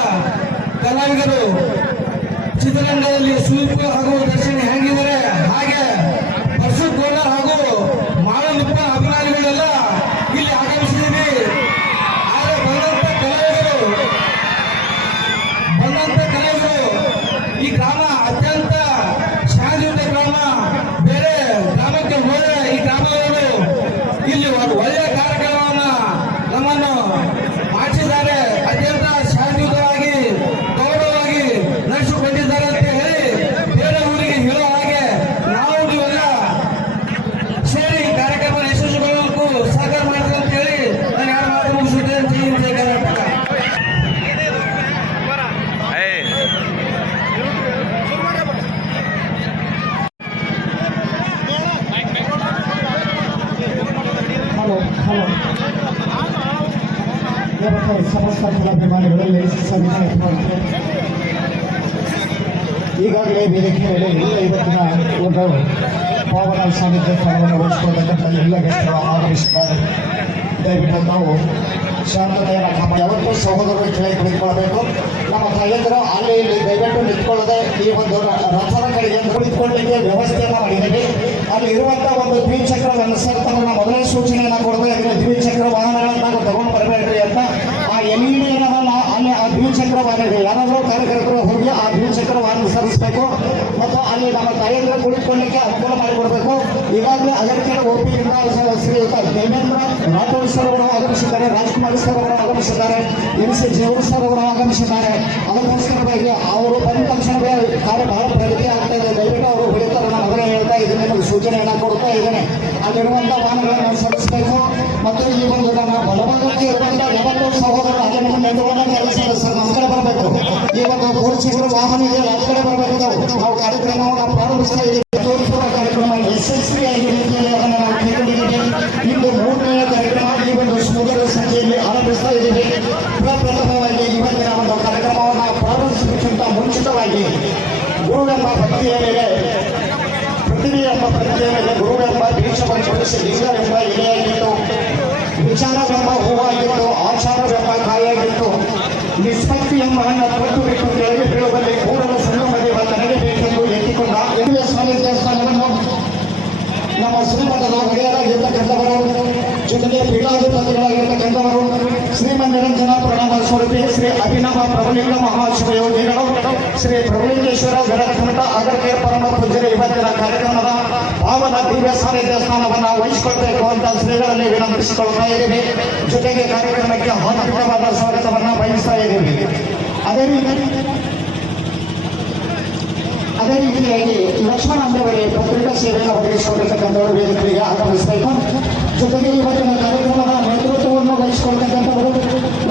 ಕಲಾವಿದರು ಚಿತ್ರರಂಗದಲ್ಲಿ ಸುದೀಪ್ ಹಾಗೂ ದರ್ಶನ್ ಹೇಗಿದ್ದಾರೆ ಹಾಗೆ ಪರಶು ಗೌಡ ಹಾಗೂ ಮಾಳಲಿಪ್ಪ ಅಭಿಮಾನಿಗಳೆಲ್ಲ ಇಲ್ಲಿ ಆಗಮಿಸಿದ್ದೀವಿ. ಆದರೆ ಬಂದಂತ ಕಲಾವಿದರು ಈ ಗ್ರಾಮ ಅತ್ಯಂತ ಶಾಂತಿಯುತ ಗ್ರಾಮ. ಬೇರೆ ಗ್ರಾಮಕ್ಕೆ ಹೋದರೆ ಈ ಗ್ರಾಮದವರು ಇಲ್ಲಿ ಒಂದು ಒಳ್ಳೆಯ ಕಾರ್ಯಕ್ರಮವನ್ನ ನಮ್ಮನ್ನು ಮಾಡಿಸಿದ್ದಾರೆ. ಅತ್ಯಂತ ಶಾಂತಿಯುತವಾಗಿ ಗೌರವವಾಗಿ ನಡೆಸಿಕೊಂಡಿದ್ದಾರೆ ಅಂತ ಹೇಳಿ ಬೇರೆ ಊರಿಗೆ ಹೇಳೋ ಹಾಗೆ ನಾವು ನೀವೆಲ್ಲ ಸೇರಿ ಈ ಕಾರ್ಯಕ್ರಮ ಯಶಸ್ವಿಗೊಳ್ಳಬೇಕು ಸಹಕಾರ ಮಾಡಿದ್ರೆ ಅಂತ ಹೇಳಿ ನಾನು ಯಾರು ಮಾತು ಮುಗಿಸುತ್ತೇನೆ. ಜೈ ಹಿಂದ್, ಜೈ ಕರ್ನಾಟಕ. ಸಮಸ್ತ ಫಲಾಭಿಮಾನಿಗಳಲ್ಲಿ ಸನ್ಮಾನ ಮಾಡ್ತಾರೆ. ಈಗಾಗಲೇ ವೇದಿಕೆ ಮೇಲೆ ಎಲ್ಲ ಇವತ್ತಿನ ಒಂದು ಪಾವನ ಸಾನ್ನಿಧ್ಯ ಸ್ಥಾನವನ್ನು ವಹಿಸಿಕೊಳ್ಳತಕ್ಕಂಥ ಎಲ್ಲ ಗೆಸ್ಟ್ಗಳು ಆಗಮಿಸಿದ್ದಾರೆ. ದಯವಿಟ್ಟು ನಾವು ಶಾಂತತೆಯನ್ನು ಕಾಪಾಡಿ ಯಾವತ್ತೂ ಸಹೋದರರು ಕೆಳಗೆ ಕುಳಿತುಕೊಳ್ಳಬೇಕು. ನಮ್ಮ ತಾಯಂದಿರು ಅಲ್ಲಿ ಇಲ್ಲಿ ದಯವಿಟ್ಟು ನಿಂತ್ಕೊಳ್ಳದೆ ಈ ಒಂದು ರಥದ ಕಡೆಗೆ ಕುಳಿತುಕೊಳ್ಳಲಿಕ್ಕೆ ವ್ಯವಸ್ಥೆಯನ್ನು ಮಾಡಿದ್ದೀವಿ. ಅಲ್ಲಿ ಇರುವಂಥ ಒಂದು ದ್ವಿಚಕ್ರವನ್ನು ಸರ್ಕಾರನ ಮೊದಲನೇ ಸೂಚನೆಯನ್ನು ಕೊಡದೆ ದ್ವಿಚಕ್ರ ವಾಹನಗಳನ್ನು ನಾವು ತಗೊಂಡು ಬರಬೇಡ್ರಿ ಅಂತ ಆ LED ಏನವಲ್ಲ ಅಲ್ಲಿ ಆ ದ್ವಿಚಕ್ರ ವಾಹನಗಳು ಯಾರಾದರೂ ಕಾರ್ಯಕರ್ತರು ಹೋಗಿ ಆ ದ್ವಿಚಕ್ರ ವಾಹನ ಸರಿಸಬೇಕು ಮತ್ತು ಅಲ್ಲಿ ನಮ್ಮ ತಾಯಂದಿರು ಕುಳಿತುಕೊಳ್ಳಲಿಕ್ಕೆ ಅನುಕೂಲ ಮಾಡಿಕೊಡಬೇಕು. ಈಗಾಗಲೇ ಅಗರ್ಕೆರೆ OP-ಯಿಂದ ಶ್ರೀಯುತ ದೇವೇಂದ್ರ ರಾಠೋಡ್ ಸರ್ ಅವರು ಆಗಮಿಸಿದ್ದಾರೆ, ರಾಜ್ಕುಮಾರ್ ಸರ್ ಅವರು ಆಗಮಿಸಿದ್ದಾರೆ, MC ಜೇವೂರ್ ಸರ್ ಅವರು ಆಗಮಿಸಿದ್ದಾರೆ. ಅದಕ್ಕೋಸ್ಕರವಾಗಿ ಅವರು ಬಂದ ತಕ್ಷಣವೇ ಕಾರ್ಯ ಬಹಳ ಪ್ರಗತಿ ಆಗ್ತಾ ಇದೆ. ದಯವಿಟ್ಟು ಅವರು ಹೊಡಿತಾರೆ ನಾನು ಅವರೇ ಹೇಳ್ತಾ ಇದ್ದೀನಿ, ನಿಮಗೆ ಸೂಚನೆಯನ್ನು ಕೊಡ್ತಾ ಇದ್ದೇನೆ. ಅಲ್ಲಿರುವಂಥ ವಾಹನಗಳನ್ನು ಸರಿಸಬೇಕು ಮತ್ತು ಈ ಒಂದು ನನ್ನ ಬಲಭಾಗಕ್ಕೆ ಇರುವಂಥ ಯಾವತ್ತೂ ಸಹೋದರರು ಅದೇ ನಿಮ್ಮ ನೆಡುವಂಥ ಕೆಲಸ ಇದೆ ಸರ್, ನಮ್ಮ ಕಡೆ ಬರಬೇಕು. ಈ ಒಂದು ಮೂರ್ತಿಗಳು ವಾಹನ ಇದೆ ಆ ಕಡೆ ಬರಬೇಕು. ನಾವು ಕಾರ್ಯಕ್ರಮವನ್ನು ಪ್ರಾರಂಭಿಸ್ತಾ ಇದ್ದೀವಿ. ತೋರಿಸುವ ಕಾರ್ಯಕ್ರಮ ಯಶಸ್ವಿ ಆಗಿ ರೀತಿಯಲ್ಲಿ ಅದನ್ನು ನಾವು ಕೈಗೊಂಡಿದ್ದೇವೆ. ಇಂದು 3ನೇ ಕಾರ್ಯಕ್ರಮ ಈ ಒಂದು ಸುಂದರ ಸಂಖ್ಯೆಯಲ್ಲಿ ಆರಂಭಿಸ್ತಾ ಇದ್ದೀವಿ. ಪ್ರಪ್ರಥಮವಾಗಿ ಇವತ್ತಿನ ಒಂದು ಕಾರ್ಯಕ್ರಮವನ್ನು ಪ್ರಾರಂಭಿಸುವುದಕ್ಕಿಂತ ಮುಂಚಿತವಾಗಿ ಗುರುವೆಂಬ ಭಕ್ತಿಯ ಮೇಲೆ ಪೃಥ್ವಿ ಎಂಬ ಭಕ್ತಿಯ ಮೇಲೆ ಗುರುವೆಂಬ ದೀಕ್ಷವನ್ನು ಕೊಡಿಸಿ ಲಿಂಗ ಎಂಬ ಎಲೆಯಾಗಿತ್ತು, ವಿಚಾರವೆಂಬ ಹೂವಾಗಿತ್ತು, ಆಚಾರವೆಂಬ ಕಾಯಾಗಿತ್ತು, ನಿಷ್ಪತ್ತಿ ಎಂಬ ಹಣ್ಣ ತೊಟ್ಟು ಬಿಟ್ಟು ಕೆಳಗೆ ಬೀಳುವಲ್ಲಿ ಕೂಡಲ ಸಂಗಮದಲ್ಲಿ ನಡೆಯಬೇಕೆಂದು ಎತ್ತಿಕೊಂಡ ಸ್ವಾಮಿ ದೇವಸ್ಥಾನವನ್ನು ನಮ್ಮ ಶ್ರೀಮಠದ ಒಡೆಯರಾಗಿರ್ತಕ್ಕಂಥವರು ಜೊತೆಗೆ ಪೀಠಾಧಿಪತಿಗಳಾಗಿರ್ತಕ್ಕಂಥವರು ಶ್ರೀಮನ್ ನಿರಂಜನ ಪ್ರಣಾಮ ಸ್ವರೂಪಿ ಶ್ರೀ ಅಭಿನವ ಪ್ರಭುಲಿಂಗ ಮಹಾಶಿವಯೋಗಿಗಳು ಶ್ರೀ ಪ್ರಭುಲಿಂಗೇಶ್ವರ ವಿರಕ್ತಮಠ ಅಗರ್ಕೆರೆ ಪರಮ ಪೂಜ್ಯರು ಇವತ್ತಿನ ಕಾರ್ಯಕ್ರಮದ ಪಾವನ ದಿವ್ಯ ಸಾನ್ನಿಧ್ಯ ಸ್ಥಾನವನ್ನು ವಹಿಸಿಕೊಳ್ಬೇಕು ಅಂತ ಶ್ರೀಗಳಲ್ಲಿ ವಿನಂತಿಸಿಕೊಳ್ತಾ ಇದ್ದೀವಿ. ಜೊತೆಗೆ ಕಾರ್ಯಕ್ರಮಕ್ಕೆ ಹಾರ್ದಿಕವಾದ ಸ್ವಾಗತವನ್ನು ವಹಿಸ್ತಾ ಇದ್ದೀವಿ. ಅದೇ ರೀತಿಯಾಗಿ ಲಕ್ಷ್ಮಣ ಅಂದೇವರೇ ಪತ್ರಿಕಾ ಸೇವೆಯನ್ನು ಒದಗಿಸಿಕೊಳ್ತಕ್ಕಂಥವರು ವೇದಿಕೆಗೆ ಆಗಮಿಸಬೇಕು. ಜೊತೆಗೆ ಇವತ್ತಿನ ಕಾರ್ಯಕ್ರಮದ ನೇತೃತ್ವವನ್ನು ವಹಿಸಿಕೊಳ್ತಕ್ಕಂಥವರು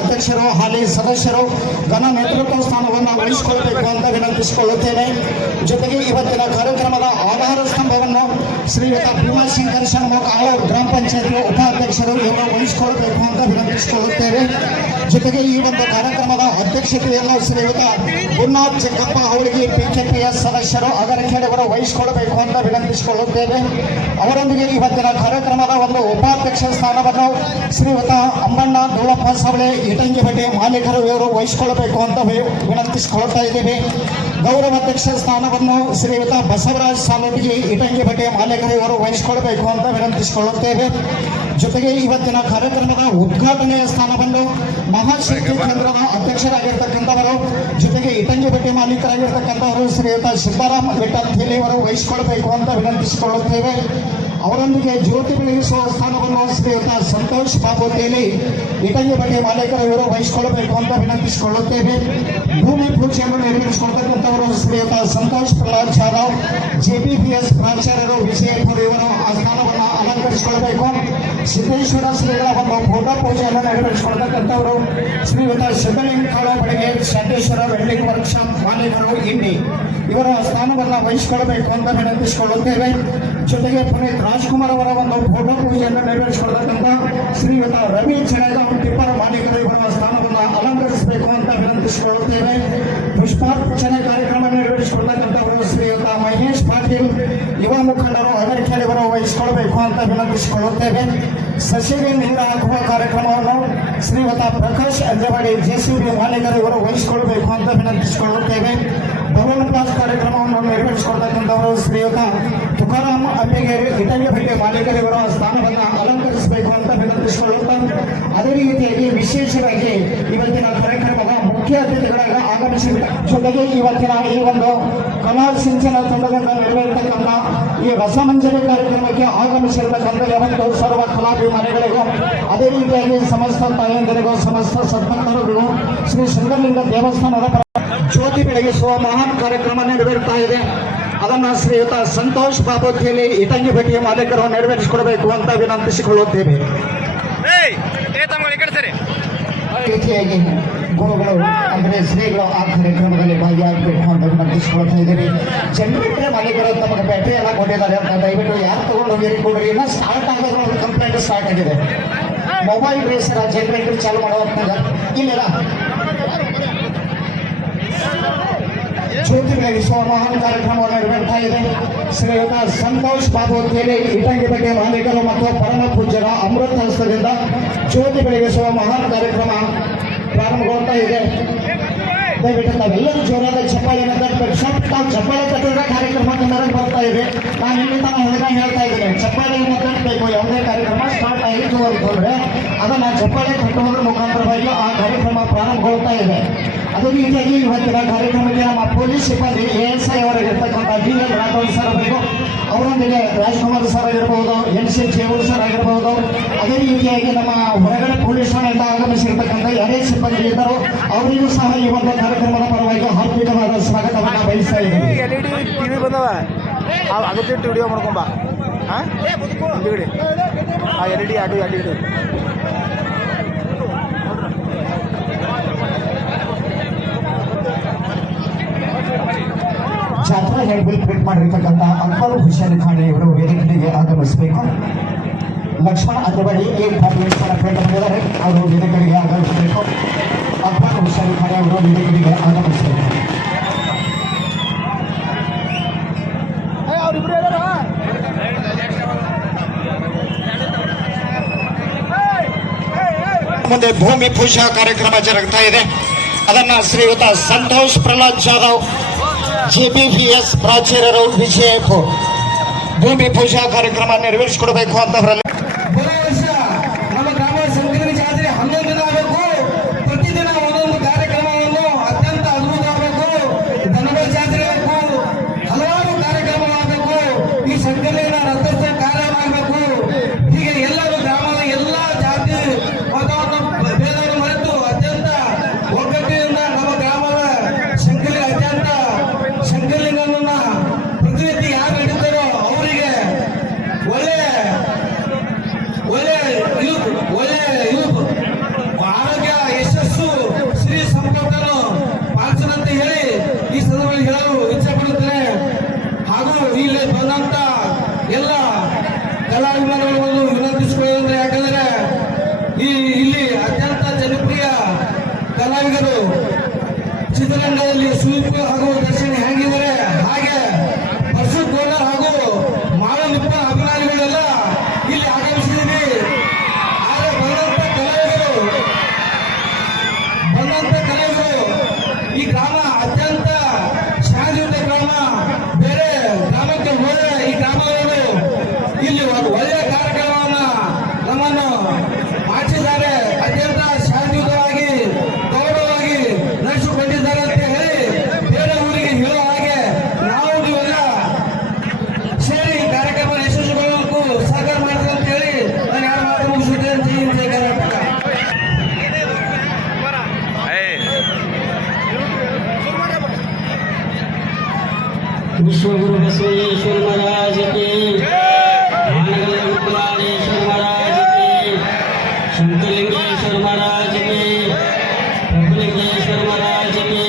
ಅಧ್ಯಕ್ಷರು ಹಾಲಿ ಸದಸ್ಯರು ಘನ ನೇತೃತ್ವ ಸ್ಥಾನವನ್ನು ವಹಿಸಿಕೊಳ್ಬೇಕು ಅಂತ ವಿನಂತಿಸಿಕೊಳ್ಳುತ್ತೇನೆ. ಜೊತೆಗೆ ಇವತ್ತಿನ ಕಾರ್ಯಕ್ರಮದ ಆಧಾರ ಸ್ತಂಭವನ್ನು ಶ್ರೀಯುತ ಭೀಮಾಶಂಕರ್ ಷಣ್ಮುಖ ಆಳೂರು ಗ್ರಾಮ ಪಂಚಾಯತಿ ಉಪಾಧ್ಯಕ್ಷರು ಇವರು ವಹಿಸಿಕೊಳ್ಬೇಕು ಅಂತ ವಿನಂತಿಸಿಕೊಳ್ಳುತ್ತೇವೆ. ಜೊತೆಗೆ ಈ ಒಂದು ಕಾರ್ಯಕ್ರಮದ ಅಧ್ಯಕ್ಷತೆಯನ್ನು ಶ್ರೀಯುತ ಗುರುನಾಥ್ ಚೆಕ್ಕಪ್ಪ ಅವರಿಗೆ PKPಯ JPPS ಸದಸ್ಯರು ಅಗರಖೇಡಿಯವರು ವಹಿಸಿಕೊಳ್ಳಬೇಕು ಅಂತ ವಿನಂತಿಸಿಕೊಳ್ಳುತ್ತೇವೆ. ಅವರೊಂದಿಗೆ ಇವತ್ತಿನ ಕಾರ್ಯಕ್ರಮದ ಒಂದು ಉಪಾಧ್ಯಕ್ಷ ಸ್ಥಾನವನ್ನು ಶ್ರೀಯುತ ಅಂಬಣ್ಣ ಧೂಳಪ್ಪ ಸವಳೆ ಇಟಂಗಿಬೆಟ್ಟಿ ಮಾಲೀಕರು ಇವರು ವಹಿಸಿಕೊಳ್ಳಬೇಕು ಅಂತ ವಿನಂತಿಸಿಕೊಳ್ಳುತ್ತಾ ಇದ್ದೇವೆ. ಗೌರವಾಧ್ಯಕ್ಷ ಸ್ಥಾನವನ್ನು ಶ್ರೀಯುತ ಬಸವರಾಜ್ ಸಾಲೋಟಿಗೆ ಇಟಂಗಿಬೆಟ್ಟಿ ಮಾಲೀಕರು ಇವರು ವಹಿಸಿಕೊಳ್ಳಬೇಕು ಅಂತ ವಿನಂತಿಸಿಕೊಳ್ಳುತ್ತೇವೆ. ಜೊತೆಗೆ ಇವತ್ತಿನ ಕಾರ್ಯಕ್ರಮದ ಉದ್ಘಾಟನೆಯ ಸ್ಥಾನವನ್ನು ಮಹಾಶಕ್ತಿ ಕೇಂದ್ರದ ಅಧ್ಯಕ್ಷರಾಗಿರ್ತಕ್ಕಂಥವರು ಜೊತೆಗೆ ಇಟಂಗಿಬೆಟ್ಟಿ ಮಾಲೀಕರಾಗಿರ್ತಕ್ಕಂಥವರು ಶ್ರೀಯುತ ಸಿದ್ದರಾಮ ವಿಠಲ್ ಅವರು ವಹಿಸಿಕೊಳ್ಳಬೇಕು ಅಂತ ವಿನಂತಿಸಿಕೊಳ್ಳುತ್ತೇವೆ. ಅವರೊಂದಿಗೆ ಜ್ಯೋತಿ ಬೆಳಗಿಸುವ ಸ್ಥಾನವನ್ನು ಶ್ರೀಯುತ ಸಂತೋಷ್ ಬಾಬು ತೇಲಿ ಇಟಂಗಿಬೆಟ್ಟಿ ಮಾಲೀಕರು ಇವರು ವಹಿಸಿಕೊಳ್ಳಬೇಕು ಅಂತ ವಿನಂತಿಸಿಕೊಳ್ಳುತ್ತೇವೆ. ಭೂಮಿ ಪೂಜೆಯನ್ನು ನೆರವೇರಿಸಿಕೊಳ್ತಕ್ಕಂಥವರು ಶ್ರೀಯುತ ಸಂತೋಷ್ ಪ್ರಹ್ಲಾದ್ ಜಾಧವ್ JPPS ಪ್ರಾಚಾರ್ಯರು ವಿಜಯಪುರ ಇವರು ಆ ಸ್ಥಾನವನ್ನು ಅಲಂಕರಿಸಿಕೊಳ್ಳಬೇಕು. ಸಿದ್ದೇಶ್ವರ ಶ್ರೀಗಳ ಒಂದು ಫೋಟೋ ಪೂಜೆಯನ್ನು ನೆರವೇರಿಸಿಕೊಳ್ತಕ್ಕಂಥವರು ಶ್ರೀಯುತ ಸಿದ್ದಲಿಂಗ ಕಾಳು ಬೆಳಗ್ಗೆ ಸಂತೇಶ್ವರ ವೆಲ್ಡಿಂಗ್ ವರ್ಕ್ಶಾಪ್ ಮಾಲೀಕರು ಇಂಡಿ ಇವರ ಸ್ಥಾನವನ್ನು ವಹಿಸಿಕೊಳ್ಳಬೇಕು ಅಂತ ವಿನಂತಿಸಿಕೊಳ್ಳುತ್ತೇವೆ. ಜೊತೆಗೆ ಪುನೀತ್ ರಾಜ್ಕುಮಾರ್ ಅವರ ಒಂದು ಫೋಟೋ ಪೂಜೆಯನ್ನು ನೆರವೇರಿಸಿಕೊಳ್ಳತಕ್ಕಂಥ ಶ್ರೀಯುತ ರವಿ ಚೆನ್ನಗಾಂವ್ ಟಿಪ್ಪರ್ ಮಾಲೀಕರು ಇವರ ಸ್ಥಾನವನ್ನು ಅಲಂಕರಿಸಬೇಕು ಅಂತ ವಿನಂತಿಸಿಕೊಳ್ಳುತ್ತೇವೆ. ಪುಷ್ಪಾರ್ಚನೆ ಕಾರ್ಯಕ್ರಮ ನೆರವೇರಿಸಿಕೊಳ್ಳತಕ್ಕಂಥವರು ಶ್ರೀಯುತ ಮಹೇಶ್ ಪಾಟೀಲ್ ಯುವ ಮುಖಂಡರು ಅಗರಖೇಡಿಯವರು ವಹಿಸಿಕೊಳ್ಳಬೇಕು ಅಂತ ವಿನಂತಿಸಿಕೊಳ್ಳುತ್ತೇವೆ. ಸಸಿಗೆ ನೀರು ಹಾಕುವ ಕಾರ್ಯಕ್ರಮವನ್ನು ಶ್ರೀಯುತ ಪ್ರಕಾಶ್ ಅಂಜವಾಡಿ JCB ಮಾಲೀಕರು ಇವರು ವಹಿಸಿಕೊಳ್ಳಬೇಕು ಅಂತ ವಿನಂತಿಸಿಕೊಳ್ಳುತ್ತೇವೆ. ಭವನ ಪಾಸ್ ಕಾರ್ಯಕ್ರಮವನ್ನು ನೆರವೇರಿಸಿಕೊಳ್ತಕ್ಕಂಥವರು ಶ್ರೀಯುತ ತುಕಾರಾಮ್ ಅಬ್ಬಿಗೇರಿ ಇಟಂಗಿಬೆಟ್ಟಿ ಮಾಲೀಕರು ಇವರ ಸ್ಥಾನವನ್ನು ಅಲಂಕರಿಸಬೇಕು ಅಂತ ವಿನಂತಿಸಿಕೊಳ್ಳುತ್ತಾರೆ. ಅದೇ ರೀತಿಯಾಗಿ ವಿಶೇಷವಾಗಿ ಇವತ್ತಿನ ಕಾರ್ಯಕ್ರಮದ ಮುಖ್ಯ ಅತಿಥಿಗಳಾಗಿ ಆಗಮಿಸಿದ ಜೊತೆಗೆ ಇವತ್ತಿನ ಈ ಒಂದು ಕಲಾ ಸಿಂಚನ ತಂಡದಿಂದ ನೆರವೇರತಕ್ಕಂಥ ಈ ರಸಮಂಜರಿ ಕಾರ್ಯಕ್ರಮಕ್ಕೆ ಆಗಮಿಸಿರತಕ್ಕಂಥ ಯಾವತ್ತು ಸರ್ವ ಕಲಾಭಿಮಾನಿಗಳಿಗೂ ಅದೇ ರೀತಿಯಾಗಿ ಸಮಸ್ತ ತಾಯಂದಿರಿಗೂ ಸಮಸ್ತ ಸದ್ಭಕ್ತರುಗಳು ಶ್ರೀ ಶೃಂಗಲಿಂಗ ದೇವಸ್ಥಾನದ ಜ್ಯೋತಿ ಬೆಳಗಿಸುವ ಮಹಾನ್ ಕಾರ್ಯಕ್ರಮ ನೆರವೇರ್ತಾ ಇದೆ. ಅದನ್ನು ಶ್ರೀಯುತ ಸಂತೋಷ್ ಬಾಬು ತೇಲಿ ಇಟಂಗಿಬೆಟ್ಟಿ ಮಾಲೀಕರು ನೆರವೇರಿಸಿಕೊಡಬೇಕು ಅಂತ ವಿನಂತಿಸಿಕೊಳ್ಳುತ್ತೇವೆ. ರೀತಿಯಾಗಿ ಗುರುಗಳು ಅಂದರೆ ಶ್ರೀಗಳು ಆ ಕಾರ್ಯಕ್ರಮದಲ್ಲಿ ಭಾಗಿಯಾಗಬೇಕು ಅಂತ ವಿನಂತಿಸಿಕೊಳ್ತಾ ಇದ್ದೀವಿ. ಜನರೇಟರ್ ಮಾಲೀಕರು ತಮಗೆ ಬ್ಯಾಟ್ರಿ ಎಲ್ಲ ಕೊಟ್ಟಿದ್ದಾರೆ ಅಂತ ದಯವಿಟ್ಟು ಯಾರು ತಗೊಂಡು ಹೋಗಿ ಕೊಡ್ರಿ. ಇನ್ನೂ ಸ್ಟಾರ್ಟ್ ಆಗೋದು ಒಂದು ಕಂಪ್ಲೇಂಟ್ ಸ್ಟಾರ್ಟ್ ಆಗಿದೆ. ಮೊಬೈಲ್ ಬೇಸರ ಜನರೇಟರ್ ಚಾಲು ಮಾಡೋವಾಗ ಇಲ್ಲ ಜ್ಯೋತಿ ಬೆಳಗಿಸುವ ಮಹಾನ್ ಕಾರ್ಯಕ್ರಮವನ್ನು ನೆರವೇರ್ತಾ ಇದೆ. ಶ್ರೀಯುತ ಸಂತೋಷ್ ಬಾಬು ತೇಲಿ ಇಟಂಗಿಬೆಟ್ಟಿ ಮಾಲೀಕರು ಮತ್ತು ಪರಮ ಪೂಜ್ಯರ ಅಮೃತ ಹಸ್ತದಿಂದ ಜ್ಯೋತಿ ಬೆಳಗಿಸುವ ಮಹಾನ್ ಕಾರ್ಯಕ್ರಮ ಪ್ರಾರಂಭಗೊಳ್ತಾ ಇದೆ. ದಯವಿಟ್ಟು ನಾವೆಲ್ಲರೂ ಜೋರಾದ ಚಪ್ಪಾಳೆಯನ್ನು ತಟ್ಟಬೇಕು. ಸ್ವಲ್ಪ ನಾವು ಚಪ್ಪಾಳೆ ತಟ್ಟಿದ್ರೆ ಕಾರ್ಯಕ್ರಮ ಕನ್ನಡ ಬರ್ತಾ ಇದೆ. ನಾನು ಇಲ್ಲಿ ತಾನು ಹೇಳ್ತಾ ಇದ್ದೇನೆ, ಚಪ್ಪಾಳೆಯನ್ನು ತಟ್ಟಬೇಕು. ಯಾವುದೇ ಕಾರ್ಯಕ್ರಮ ಸ್ಟಾರ್ಟ್ ಆಯಿತು ಅಂತಂದ್ರೆ ಅದನ್ನು ಚಪ್ಪಾಳೆ ತಟ್ಟುವುದರ ಮುಖಾಂತರವಾಗಿ ಆ ಕಾರ್ಯಕ್ರಮ ಪ್ರಾರಂಭಗೊಳ್ತಾ ಇದೆ. ಅದೇ ರೀತಿಯಾಗಿ ಇವತ್ತಿನ ಕಾರ್ಯಕ್ರಮಕ್ಕೆ ನಮ್ಮ ಪೊಲೀಸ್ ಸಿಬ್ಬಂದಿ ASI ಅವರಾಗಿರ್ತಕ್ಕಂಥ DL ರಾಘವ್ ಸರ್ ಅವರಿಗೂ ಅವರೊಂದಿಗೆ ರಾಜ್ಕುಮಾರ್ ಸರ್ ಆಗಿರ್ಬೋದು, NC ಚೇವೂರ್ ಸರ್ ಆಗಿರ್ಬೋದು, ಅದೇ ರೀತಿಯಾಗಿ ನಮ್ಮ ಹೊರಗಡೆ ಪೊಲೀಸ್ ಠಾಣೆಯಿಂದ ಆಗಮಿಸಿರ್ತಕ್ಕಂಥ ಯಾರೇ ಸಿಬ್ಬಂದಿ ಇದ್ದರು ಅವರಿಗೂ ಸಹ ಈ ಒಂದು ಕಾರ್ಯಕ್ರಮದ ಪರವಾಗಿ ಹಾರ್ದಿಕವಾದ ಸ್ವಾಗತವನ್ನು ಬಯಸ್ತಾ ಇದ್ದೀವಿ. LED TV ಬಂದವ ಅದಕ್ಕೆ ವಿಡಿಯೋ ಮಾಡ್ಕೊಂಬ ಹಿಂದುಗಡೆ ಆ LED ಅಡ್ಡು ಇಡು. ಜಾತ್ರಾ ಹೇಳ್ಬಿಲ್ ಟ್ವೀಟ್ ಮಾಡಿರ್ತಕ್ಕಂಥ ಅಕ್ಬರ್ ಹುಸೇನ್ ಖಾನೆ ಇವರು ವೇದಿಕೆಗೆ ಆಗಮಿಸಬೇಕು. ಲಕ್ಷ್ಮಣ ಅದ್ರಬಡಿ ಲಕ್ಷ್ಮಣ ಪೇಟ ಮಾಡಿದ್ದಾರೆ, ಅವರು ವೇದಿಕೆಗೆ ಆಗಮಿಸಬೇಕು. ಅಕ್ಬರ್ ಹುಸೇನ್ ಖಾನೆ ಅವರು ವೇದಿಕೆಗೆ ಆಗಮಿಸಬೇಕು. ಮುಂದೆ ಭೂಮಿ ಪೂಜಾ ಕಾರ್ಯಕ್ರಮ ಜರುಗ್ತಾ ಇದೆ. ಅದನ್ನ ಶ್ರೀಯುತ ಸಂತೋಷ್ ಪ್ರಹ್ಲಾದ್ ಜಾಧವ್ JPPS ಪ್ರಾಚಾರ್ಯರು ವಿಜಯಪುರ ಭೂಮಿ ಪೂಜಾ ಕಾರ್ಯಕ್ರಮ ನೆರವೇರಿಸಿಕೊಡಬೇಕು ಅಂತ ಅವರಲ್ಲಿ ನಮ್ಮ ಗ್ರಾಮ ಸಂಕೀರ್ಣ ಜಾತ್ರೆ 11 ದಿನ ಆಗಬೇಕು. ಪ್ರತಿದಿನ ಒಂದೊಂದು ಕಾರ್ಯಕ್ರಮವನ್ನು ಅತ್ಯಂತ ಅದ್ಭುತ ಆಗಬೇಕು. ದನಗಳ ಜಾತ್ರೆ ಆಗಬೇಕು, ಹಲವಾರು ಕಾರ್ಯಕ್ರಮವಾಗಬೇಕು. ಈ ಸಂಕೀರ್ಣ ರಥೋತ್ಸವ ಕಾರ್ಯಕ್ರಮ ಆಗಬೇಕು. ಹೀಗೆ ಎಲ್ಲರೂ ಗ್ರಾಮದ ಎಲ್ಲ ಜಾತಿ ಮತವನ್ನು ಭೇದವನ್ನು ಮರೆತು ಅತ್ಯಂತ ಒಗ್ಗಟ್ಟಿನಿಂದ ನಮ್ಮ ಗ್ರಾಮದ ಶಂಕರಲಿಂಗನನ್ನ ಪ್ರತಿನಿಧಿ ಯಾರು ಹಿಡಿತಾರೋ ಅವರಿಗೆ ಒಳ್ಳೆಯ विश्वगुरु बसवेश्वर महाराज की, मानगल विकुलालेश्वर महाराज की, शंकरलिंगेश्वर महाराज की, प्रभुलिंगेश्वर महाराज की,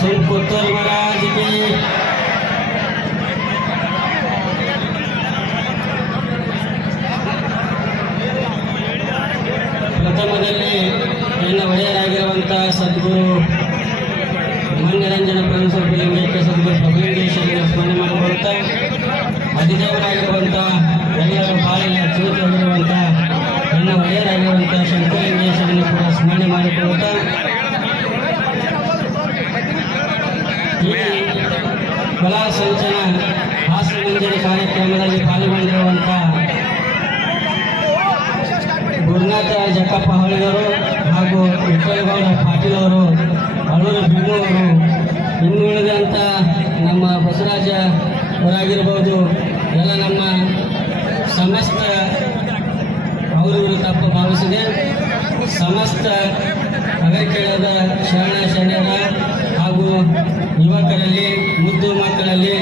सोनकोत्तर महाराज की। ಪ್ರಥಮದಲ್ಲಿ ನನ್ನ ಒಡೆಯರಾಗಿರುವಂಥ ಸದ್ಗುರು ಮನ್ಯರಂಜನ ಪ್ರಭುಲಿಂಗೇಶ್ವರ ಸದ್ಗುರು ಪ್ರಭುಲಿಂಗೇಶ್ವರನ ಸ್ಮರಣೆ ಮಾಡಿಕೊಳ್ಳುತ್ತಾ, ಅಧಿದೇವರಾಗಿರುವಂಥ ಎಲ್ಲರ ಪಾಲಿನ ಅಚ್ಚುತವಾಗಿರುವಂಥ ನನ್ನ ಒಡೆಯರಾಗಿರುವಂಥ ಶಂಕರಲಿಂಗೇಶ್ವರನ ಕೂಡ ಸ್ಮರಣೆ ಮಾಡಿಕೊಳ್ಳುತ್ತಾ, ಈ ಕಲಾ ಸಂಚನ ಹಾಸ್ಯಮಂಜರಿ ಕಾರ್ಯಕ್ರಮದಲ್ಲಿ ಪಾಲ್ಗೊಂಡಿರುವಂಥ ಗುರುನಾಥ ಜಕ್ಕಪ್ಪ ಹಳ್ಳಿಯವರು ಹಾಗೂ ವಿಠಲಗೌಡ ಪಾಟೀಲ್ ಅವರು, ಅಳೂರು ಭೀಮವರು, ಇನ್ನುಳಿದಂಥ ನಮ್ಮ ಬಸವರಾಜ ಅವರಾಗಿರ್ಬೋದು, ಎಲ್ಲ ನಮ್ಮ ಸಮಸ್ತ ಅವರು ತಪ್ಪು ಭಾವಿಸಿದೆ. ಸಮಸ್ತ ಅಗರಿಕೆಳದ ಶರಣರ ಹಾಗೂ ಯುವಕರಲ್ಲಿ, ಮುದ್ದು ಮಕ್ಕಳಲ್ಲಿ,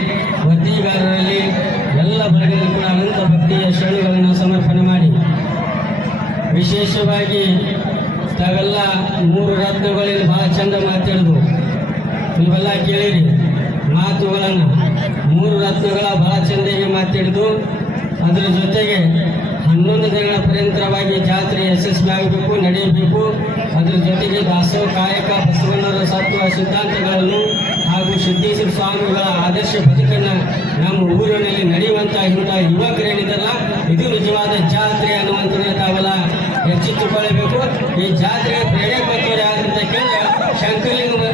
ವೃತ್ತಿಗಾರರಲ್ಲಿ ಎಲ್ಲ ಬಗೆಯಲ್ಲಿ ಕೂಡ ಅನಂತ ಭಕ್ತಿಯ ಶರಣಗಳನ್ನು ಸಮರ್ಪಣೆ ಮಾಡಿ, ವಿಶೇಷವಾಗಿ ತಾವೆಲ್ಲ 3 ರತ್ನಗಳಲ್ಲಿ ಭಾಳ ಚಂದ ಮಾತಾಡಿದ್ವು. ನೀವೆಲ್ಲ ಕೇಳಿರಿ ಮಾತುಗಳನ್ನು. 3 ರತ್ನಗಳ ಭಾಳ ಚಂದಾಗಿ ಮಾತಾಡಿದ್ದು. ಅದರ ಜೊತೆಗೆ 11 ದಿನಗಳ ಪರ್ಯಂತರವಾಗಿ ಜಾತ್ರೆ ಯಶಸ್ವಿ ಆಗಬೇಕು, ನಡೆಯಬೇಕು. ಅದರ ಜೊತೆಗೆ ದಾಸೋಹ ಕಾಯಕ, ಬಸವಣ್ಣವರ ಸತ್ವ ಸಿದ್ಧಾಂತಗಳನ್ನು ಹಾಗೂ ಸಿದ್ದೇಶ್ವರ ಸ್ವಾಮಿಗಳ ಆದರ್ಶ ಬದುಕನ್ನು ನಮ್ಮ ಊರಿನಲ್ಲಿ ನಡೆಯುವಂಥ ಇಂಥ ಯುವಕರೇನಿದ್ದಾರಲ್ಲ, ಇದು ನಿಜವಾದ ಜಾತ್ರೆ ಅನ್ನುವಂಥದ್ದನ್ನು ತಾವೆಲ್ಲ ಎಚ್ಚೆತ್ತುಕೊಳ್ಳಬೇಕು. ಈ ಜಾತ್ರೆಗೆ ಪ್ರೇರೇಪಕರು ಯಾರಂತ ಕೇಳಿದ್ರೆ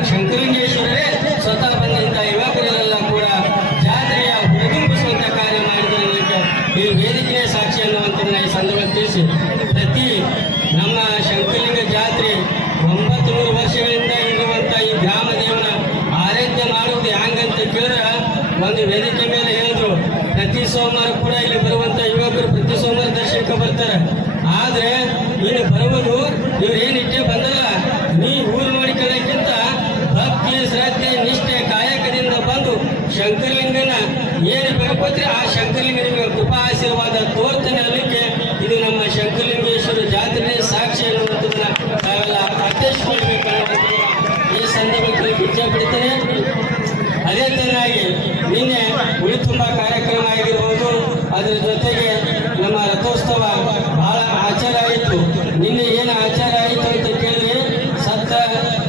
ಶಂಕರಲಿಂಗೇಶ್ವರರೇ ಸ್ವತಃ ಬಂದಂಥ ಯುವಕರೆಲ್ಲ ಕೂಡ ಜಾತ್ರೆಯ ಹುರಿದುಂಬಿಸುವಂಥ ಕಾರ್ಯ ಮಾಡಿದಕ್ಕೆ ಈ ವೇದಿಕೆಯ ಸಾಕ್ಷಿ ಅನ್ನುವಂಥದ್ದನ್ನ ಈ ಸಂದರ್ಭದಲ್ಲಿ ತಿಳಿಸಿ, ಪ್ರತಿ ನಮ್ಮ ಶಂಕರಲಿಂಗ ಜಾತ್ರೆ 900 ವರ್ಷಗಳಿಂದ ಇರುವಂಥ ಈ ಗ್ರಾಮ ದೇವನ ಆರಾಧ್ಯ ಮಾಡುವುದು ಹ್ಯಾಂಗಂತ ಕೇಳಿದ್ರೆ ಒಂದು ವೇದಿಕೆ ಮೇಲೆ ಹೇಳಿದ್ರು, ಪ್ರತಿ ಸೋಮವಾರ ಕೂಡ ಇಲ್ಲಿ ಬರುವಂಥ ಯುವಕರು ಪ್ರತಿ ಸೋಮವಾರ ದರ್ಶನಕ್ಕೆ ಬರ್ತಾರೆ. ಆದರೆ ಇನ್ನು ಬರುವುದು ಇವ್ರೇನಿಟ್ಟೆ ಬಂದಲ್ಲ, ನೀ ಊರು ನೋಡಿಕೊಳ್ಳೋಕ್ಕಿಂತ ಭಕ್ತಿ, ಶ್ರದ್ಧೆ, ನಿಷ್ಠೆ, ಕಾಯಕದಿಂದ ಬಂದು ಶಂಕರಲಿಂಗನ ಏನು ಬೇಕೋತ್ರೆ ಆ ಶಂಕರಲಿಂಗನಿಗೆ ಕೃಪಾ ಆಶೀರ್ವಾದ ತೋರ್ತಾನೆ ಅನ್ನಲಿಕ್ಕೆ ಇದು ನಮ್ಮ ಶಂಕರಲಿಂಗೇಶ್ವರ ಜಾತ್ರೆ ಸಾಕ್ಷಿ ಅನ್ನುವಂಥದ್ದನ್ನ ನಾವೆಲ್ಲ ಅಧ್ಯಕ್ಷ ಮಾಡಬೇಕು ಅನ್ನೋದನ್ನ ಈ ಸಂದರ್ಭದಲ್ಲಿ ಇಚ್ಛೆ ಪಡ್ತೇನೆ. ಅದೇ ತರನಾಗಿ ನಿನ್ನೆ ಉಳಿತುಂಬ ಕಾರ್ಯಕ್ರಮ ಆಗಿರ್ಬೋದು, ಅದರ ಜೊತೆಗೆ ನಮ್ಮ ರಥೋತ್ಸವ ಬಹಳ ಆಚಾರ ಆಯಿತು. ನಿನ್ನೆ ಏನು ಆಚಾರ ಆಯಿತು ಅಂತ ಕೇಳಿದ್ರೆ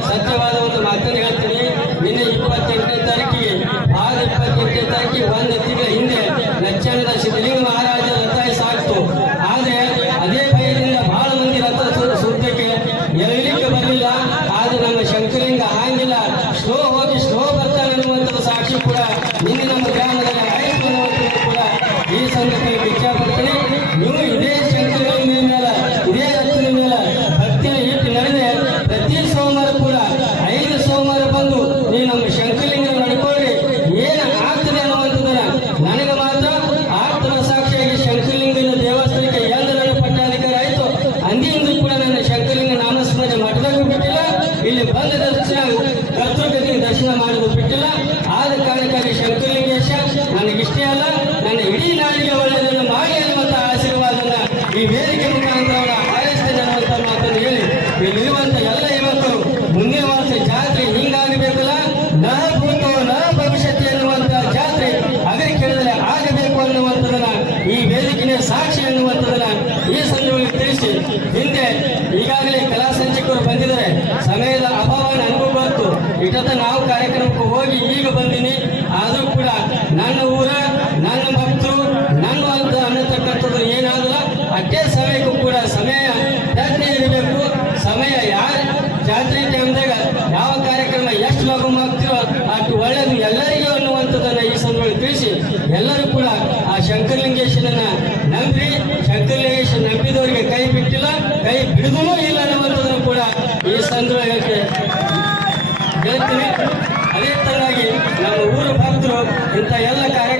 ಸತ್ಯವಾದ ಒಂದು ಮಾತನ್ನು ಹೇಳ್ತೀನಿ. ನಿನ್ನೆ 28ನೇ ತಾರೀಕಿಗೆ 28ನೇ ತಾರೀಕಿಗೆ 1 ತಿಂಗಳ ಹಿಂದೆ ಲಕ್ಷಣದ ಸಿದ್ಧಲಿಂಗ ಮಹಾರಾಜ ರಥ ಸಾಕ್ತು. ಆದರೆ ಅದೇ ಭಯದಿಂದ ಬಹಳ ಮಂದಿ ರಥ ಸುತ್ತಕ್ಕೆ ಎಳಲಿಕ್ಕೆ ಬರಲಿಲ್ಲ. ಆದರೆ ನಮ್ಮ ಶಂಕರಲಿಂಗ ಹಾಗಿಲ್ಲ, ಸ್ಲೋ ಹೋಗಿ ಸ್ಲೋ ಬರ್ತಾನೆ ಅನ್ನುವಂಥದ್ದು ಸಾಕ್ಷಿ ಕೂಡ ನಿನ್ನೆ ನಮ್ಮ ಗ್ರಾಮದಲ್ಲಿ ಆಯಿತು ಅನ್ನುವಂಥದ್ದು ಕೂಡ ಈ ಸಂದರ್ಭದಲ್ಲಿ ಇಚ್ಛಾಪಡ್ತೀನಿ. ನೀವು ಇದೇ ಶಂಕರಲಿಂಗ ಮೇಲೆ, ಇದೇ ರಥದ ಮೇಲೆ ಭಕ್ತಿಯ ಇಟ್ಟು ನಡೆದೆ ಪ್ರತಿ ಸೋಮವಾರ ಕೂಡ 5 ಸೋಮವಾರ ಬಂದು ನೀವು ನಮ್ಮ ಶಂಕರಲಿಂಗ ನಡ್ಕೊಳ್ಳಿ, ಏನು ಆಗ್ತದೆ ಅನ್ನುವಂಥದ್ದನ್ನ ನನಗೆ ಮಾತ್ರ ಆತ್ಮ ಸಾಕ್ಷಿಯಾಗಿ ಶಂಕರಲಿಂಗನ ದೇವಸ್ಥಾನಕ್ಕೆ ಎಂದು ನನ್ನ ಪಟ್ಟಾಧಿಕಾರ ಆಯಿತು. ಅಂದಿಂದ ಕೂಡ ನನ್ನ ಶಂಕರಲಿಂಗ ನಾಮಸ್ಮರಣೆ ಮಠದಾಗೂ ಬಿಟ್ಟಿಲ್ಲ, ಇಲ್ಲಿ ಬಂದ ದರ್ಶನ ಕರ್ತೃಗತಿಗೆ ದರ್ಶನ ಮಾಡೋದು ಬಿಟ್ಟಿಲ್ಲ. ಆದ ಕಾರಣಕ್ಕಾಗಿ ಶಂಕರಲಿಂಗೇಶ ನನಗಿಷ್ಟೇ ಅಲ್ಲ, ನನ್ನ ಇಡೀ ನಾಡಿಗೆ ಒಳ್ಳೆಯದನ್ನು ಮಾಡಿ ಅನ್ನುವಂಥ ಆಶೀರ್ವಾದನ ಈ ವೇದಿಕೆ ಮುಖಾಂತರ ಹಾರೈಸ್ತೇನೆ ಅನ್ನುವಂಥ ಮಾತನ್ನು ಹೇಳಿ, ಇಲ್ಲಿರುವಂಥ ಎಲ್ಲ ಯುವಕರು ಮುಂದಿನ ವರ್ಷ ಜಾತ್ರೆ ಹಿಂಗಾಗಬೇಕಲ್ಲ, ನ ಭೂತೋ ನ ಭವಿಷ್ಯತಿ ಅನ್ನುವಂಥ ಜಾತ್ರೆ ಅಗರಿಕೆಳದಲ್ಲಿ ಆಗಬೇಕು ಅನ್ನುವಂಥದ್ದನ್ನ ಈ ವೇದಿಕೆಯ ಸಾಕ್ಷಿ ಅನ್ನುವಂಥದ್ದನ್ನ ಈ ಸಂದರ್ಭದಲ್ಲಿ ತಿಳಿಸಿ, ಹಿಂದೆ ಈಗಾಗಲೇ ಕಲಾ ಸಂಚಕರು ಬಂದಿದ್ದಾರೆ, ಸಮಯದ ಅಭಾವ ನನಗೂ ಬಂತು. ಇಟತ್ತ ನಾವು ಕಾರ್ಯಕ್ರಮಕ್ಕೆ ಹೋಗಿ ಈಗ ಬಂದೀನಿ. ಆದರೂ ಕೂಡ ನನ್ನ ಊರ, ನನ್ನ ಭಕ್ತರು, ನನ್ನ ಅಂತ ಅನ್ನತಕ್ಕಂಥದ್ದು ಏನಾದಲ್ಲ ಅಷ್ಟೇ ಸಮಯಕ್ಕೂ ಕೂಡ ಸಮಯ ಪ್ರಜ್ಞೆ ಇರಬೇಕು. ಸಮಯ ಯಾರ ಜಾತ್ರೆ ಟೈಮ್ದಾಗ ಯಾವ ಕಾರ್ಯಕ್ರಮ ಎಷ್ಟು ಲಘು ಮಾಡ್ತಿರೋ ಅಷ್ಟು ಒಳ್ಳೆಯದು ಎಲ್ಲರಿಗೂ ಅನ್ನುವಂಥದ್ದನ್ನ ಈ ಸಂದರ್ಭದಲ್ಲಿ ತಿಳಿಸಿ, ಎಲ್ಲರೂ ಕೂಡ ಆ ಶಂಕರಲಿಂಗೇಶ್ವರನ ನಂಬಿ, ಶಂಕರಲಿಂಗೇಶ್ವರ ನಂಬಿದವರಿಗೆ ಕೈ ಬಿಟ್ಟಿಲ್ಲ, ಕೈ ಬಿಡುದೂ ಇಲ್ಲ ಅನ್ನುವಂಥದ್ದನ್ನು ಕೂಡ ಈ ಸಂದರ್ಭದಲ್ಲಿ ಹೇಳ್ತೀನಿ. ಅದೇ ತರನಾಗಿ ನಮ್ಮ ಊರ ಭಕ್ತರು ಇಂಥ ಎಲ್ಲ ಕಾರ್ಯ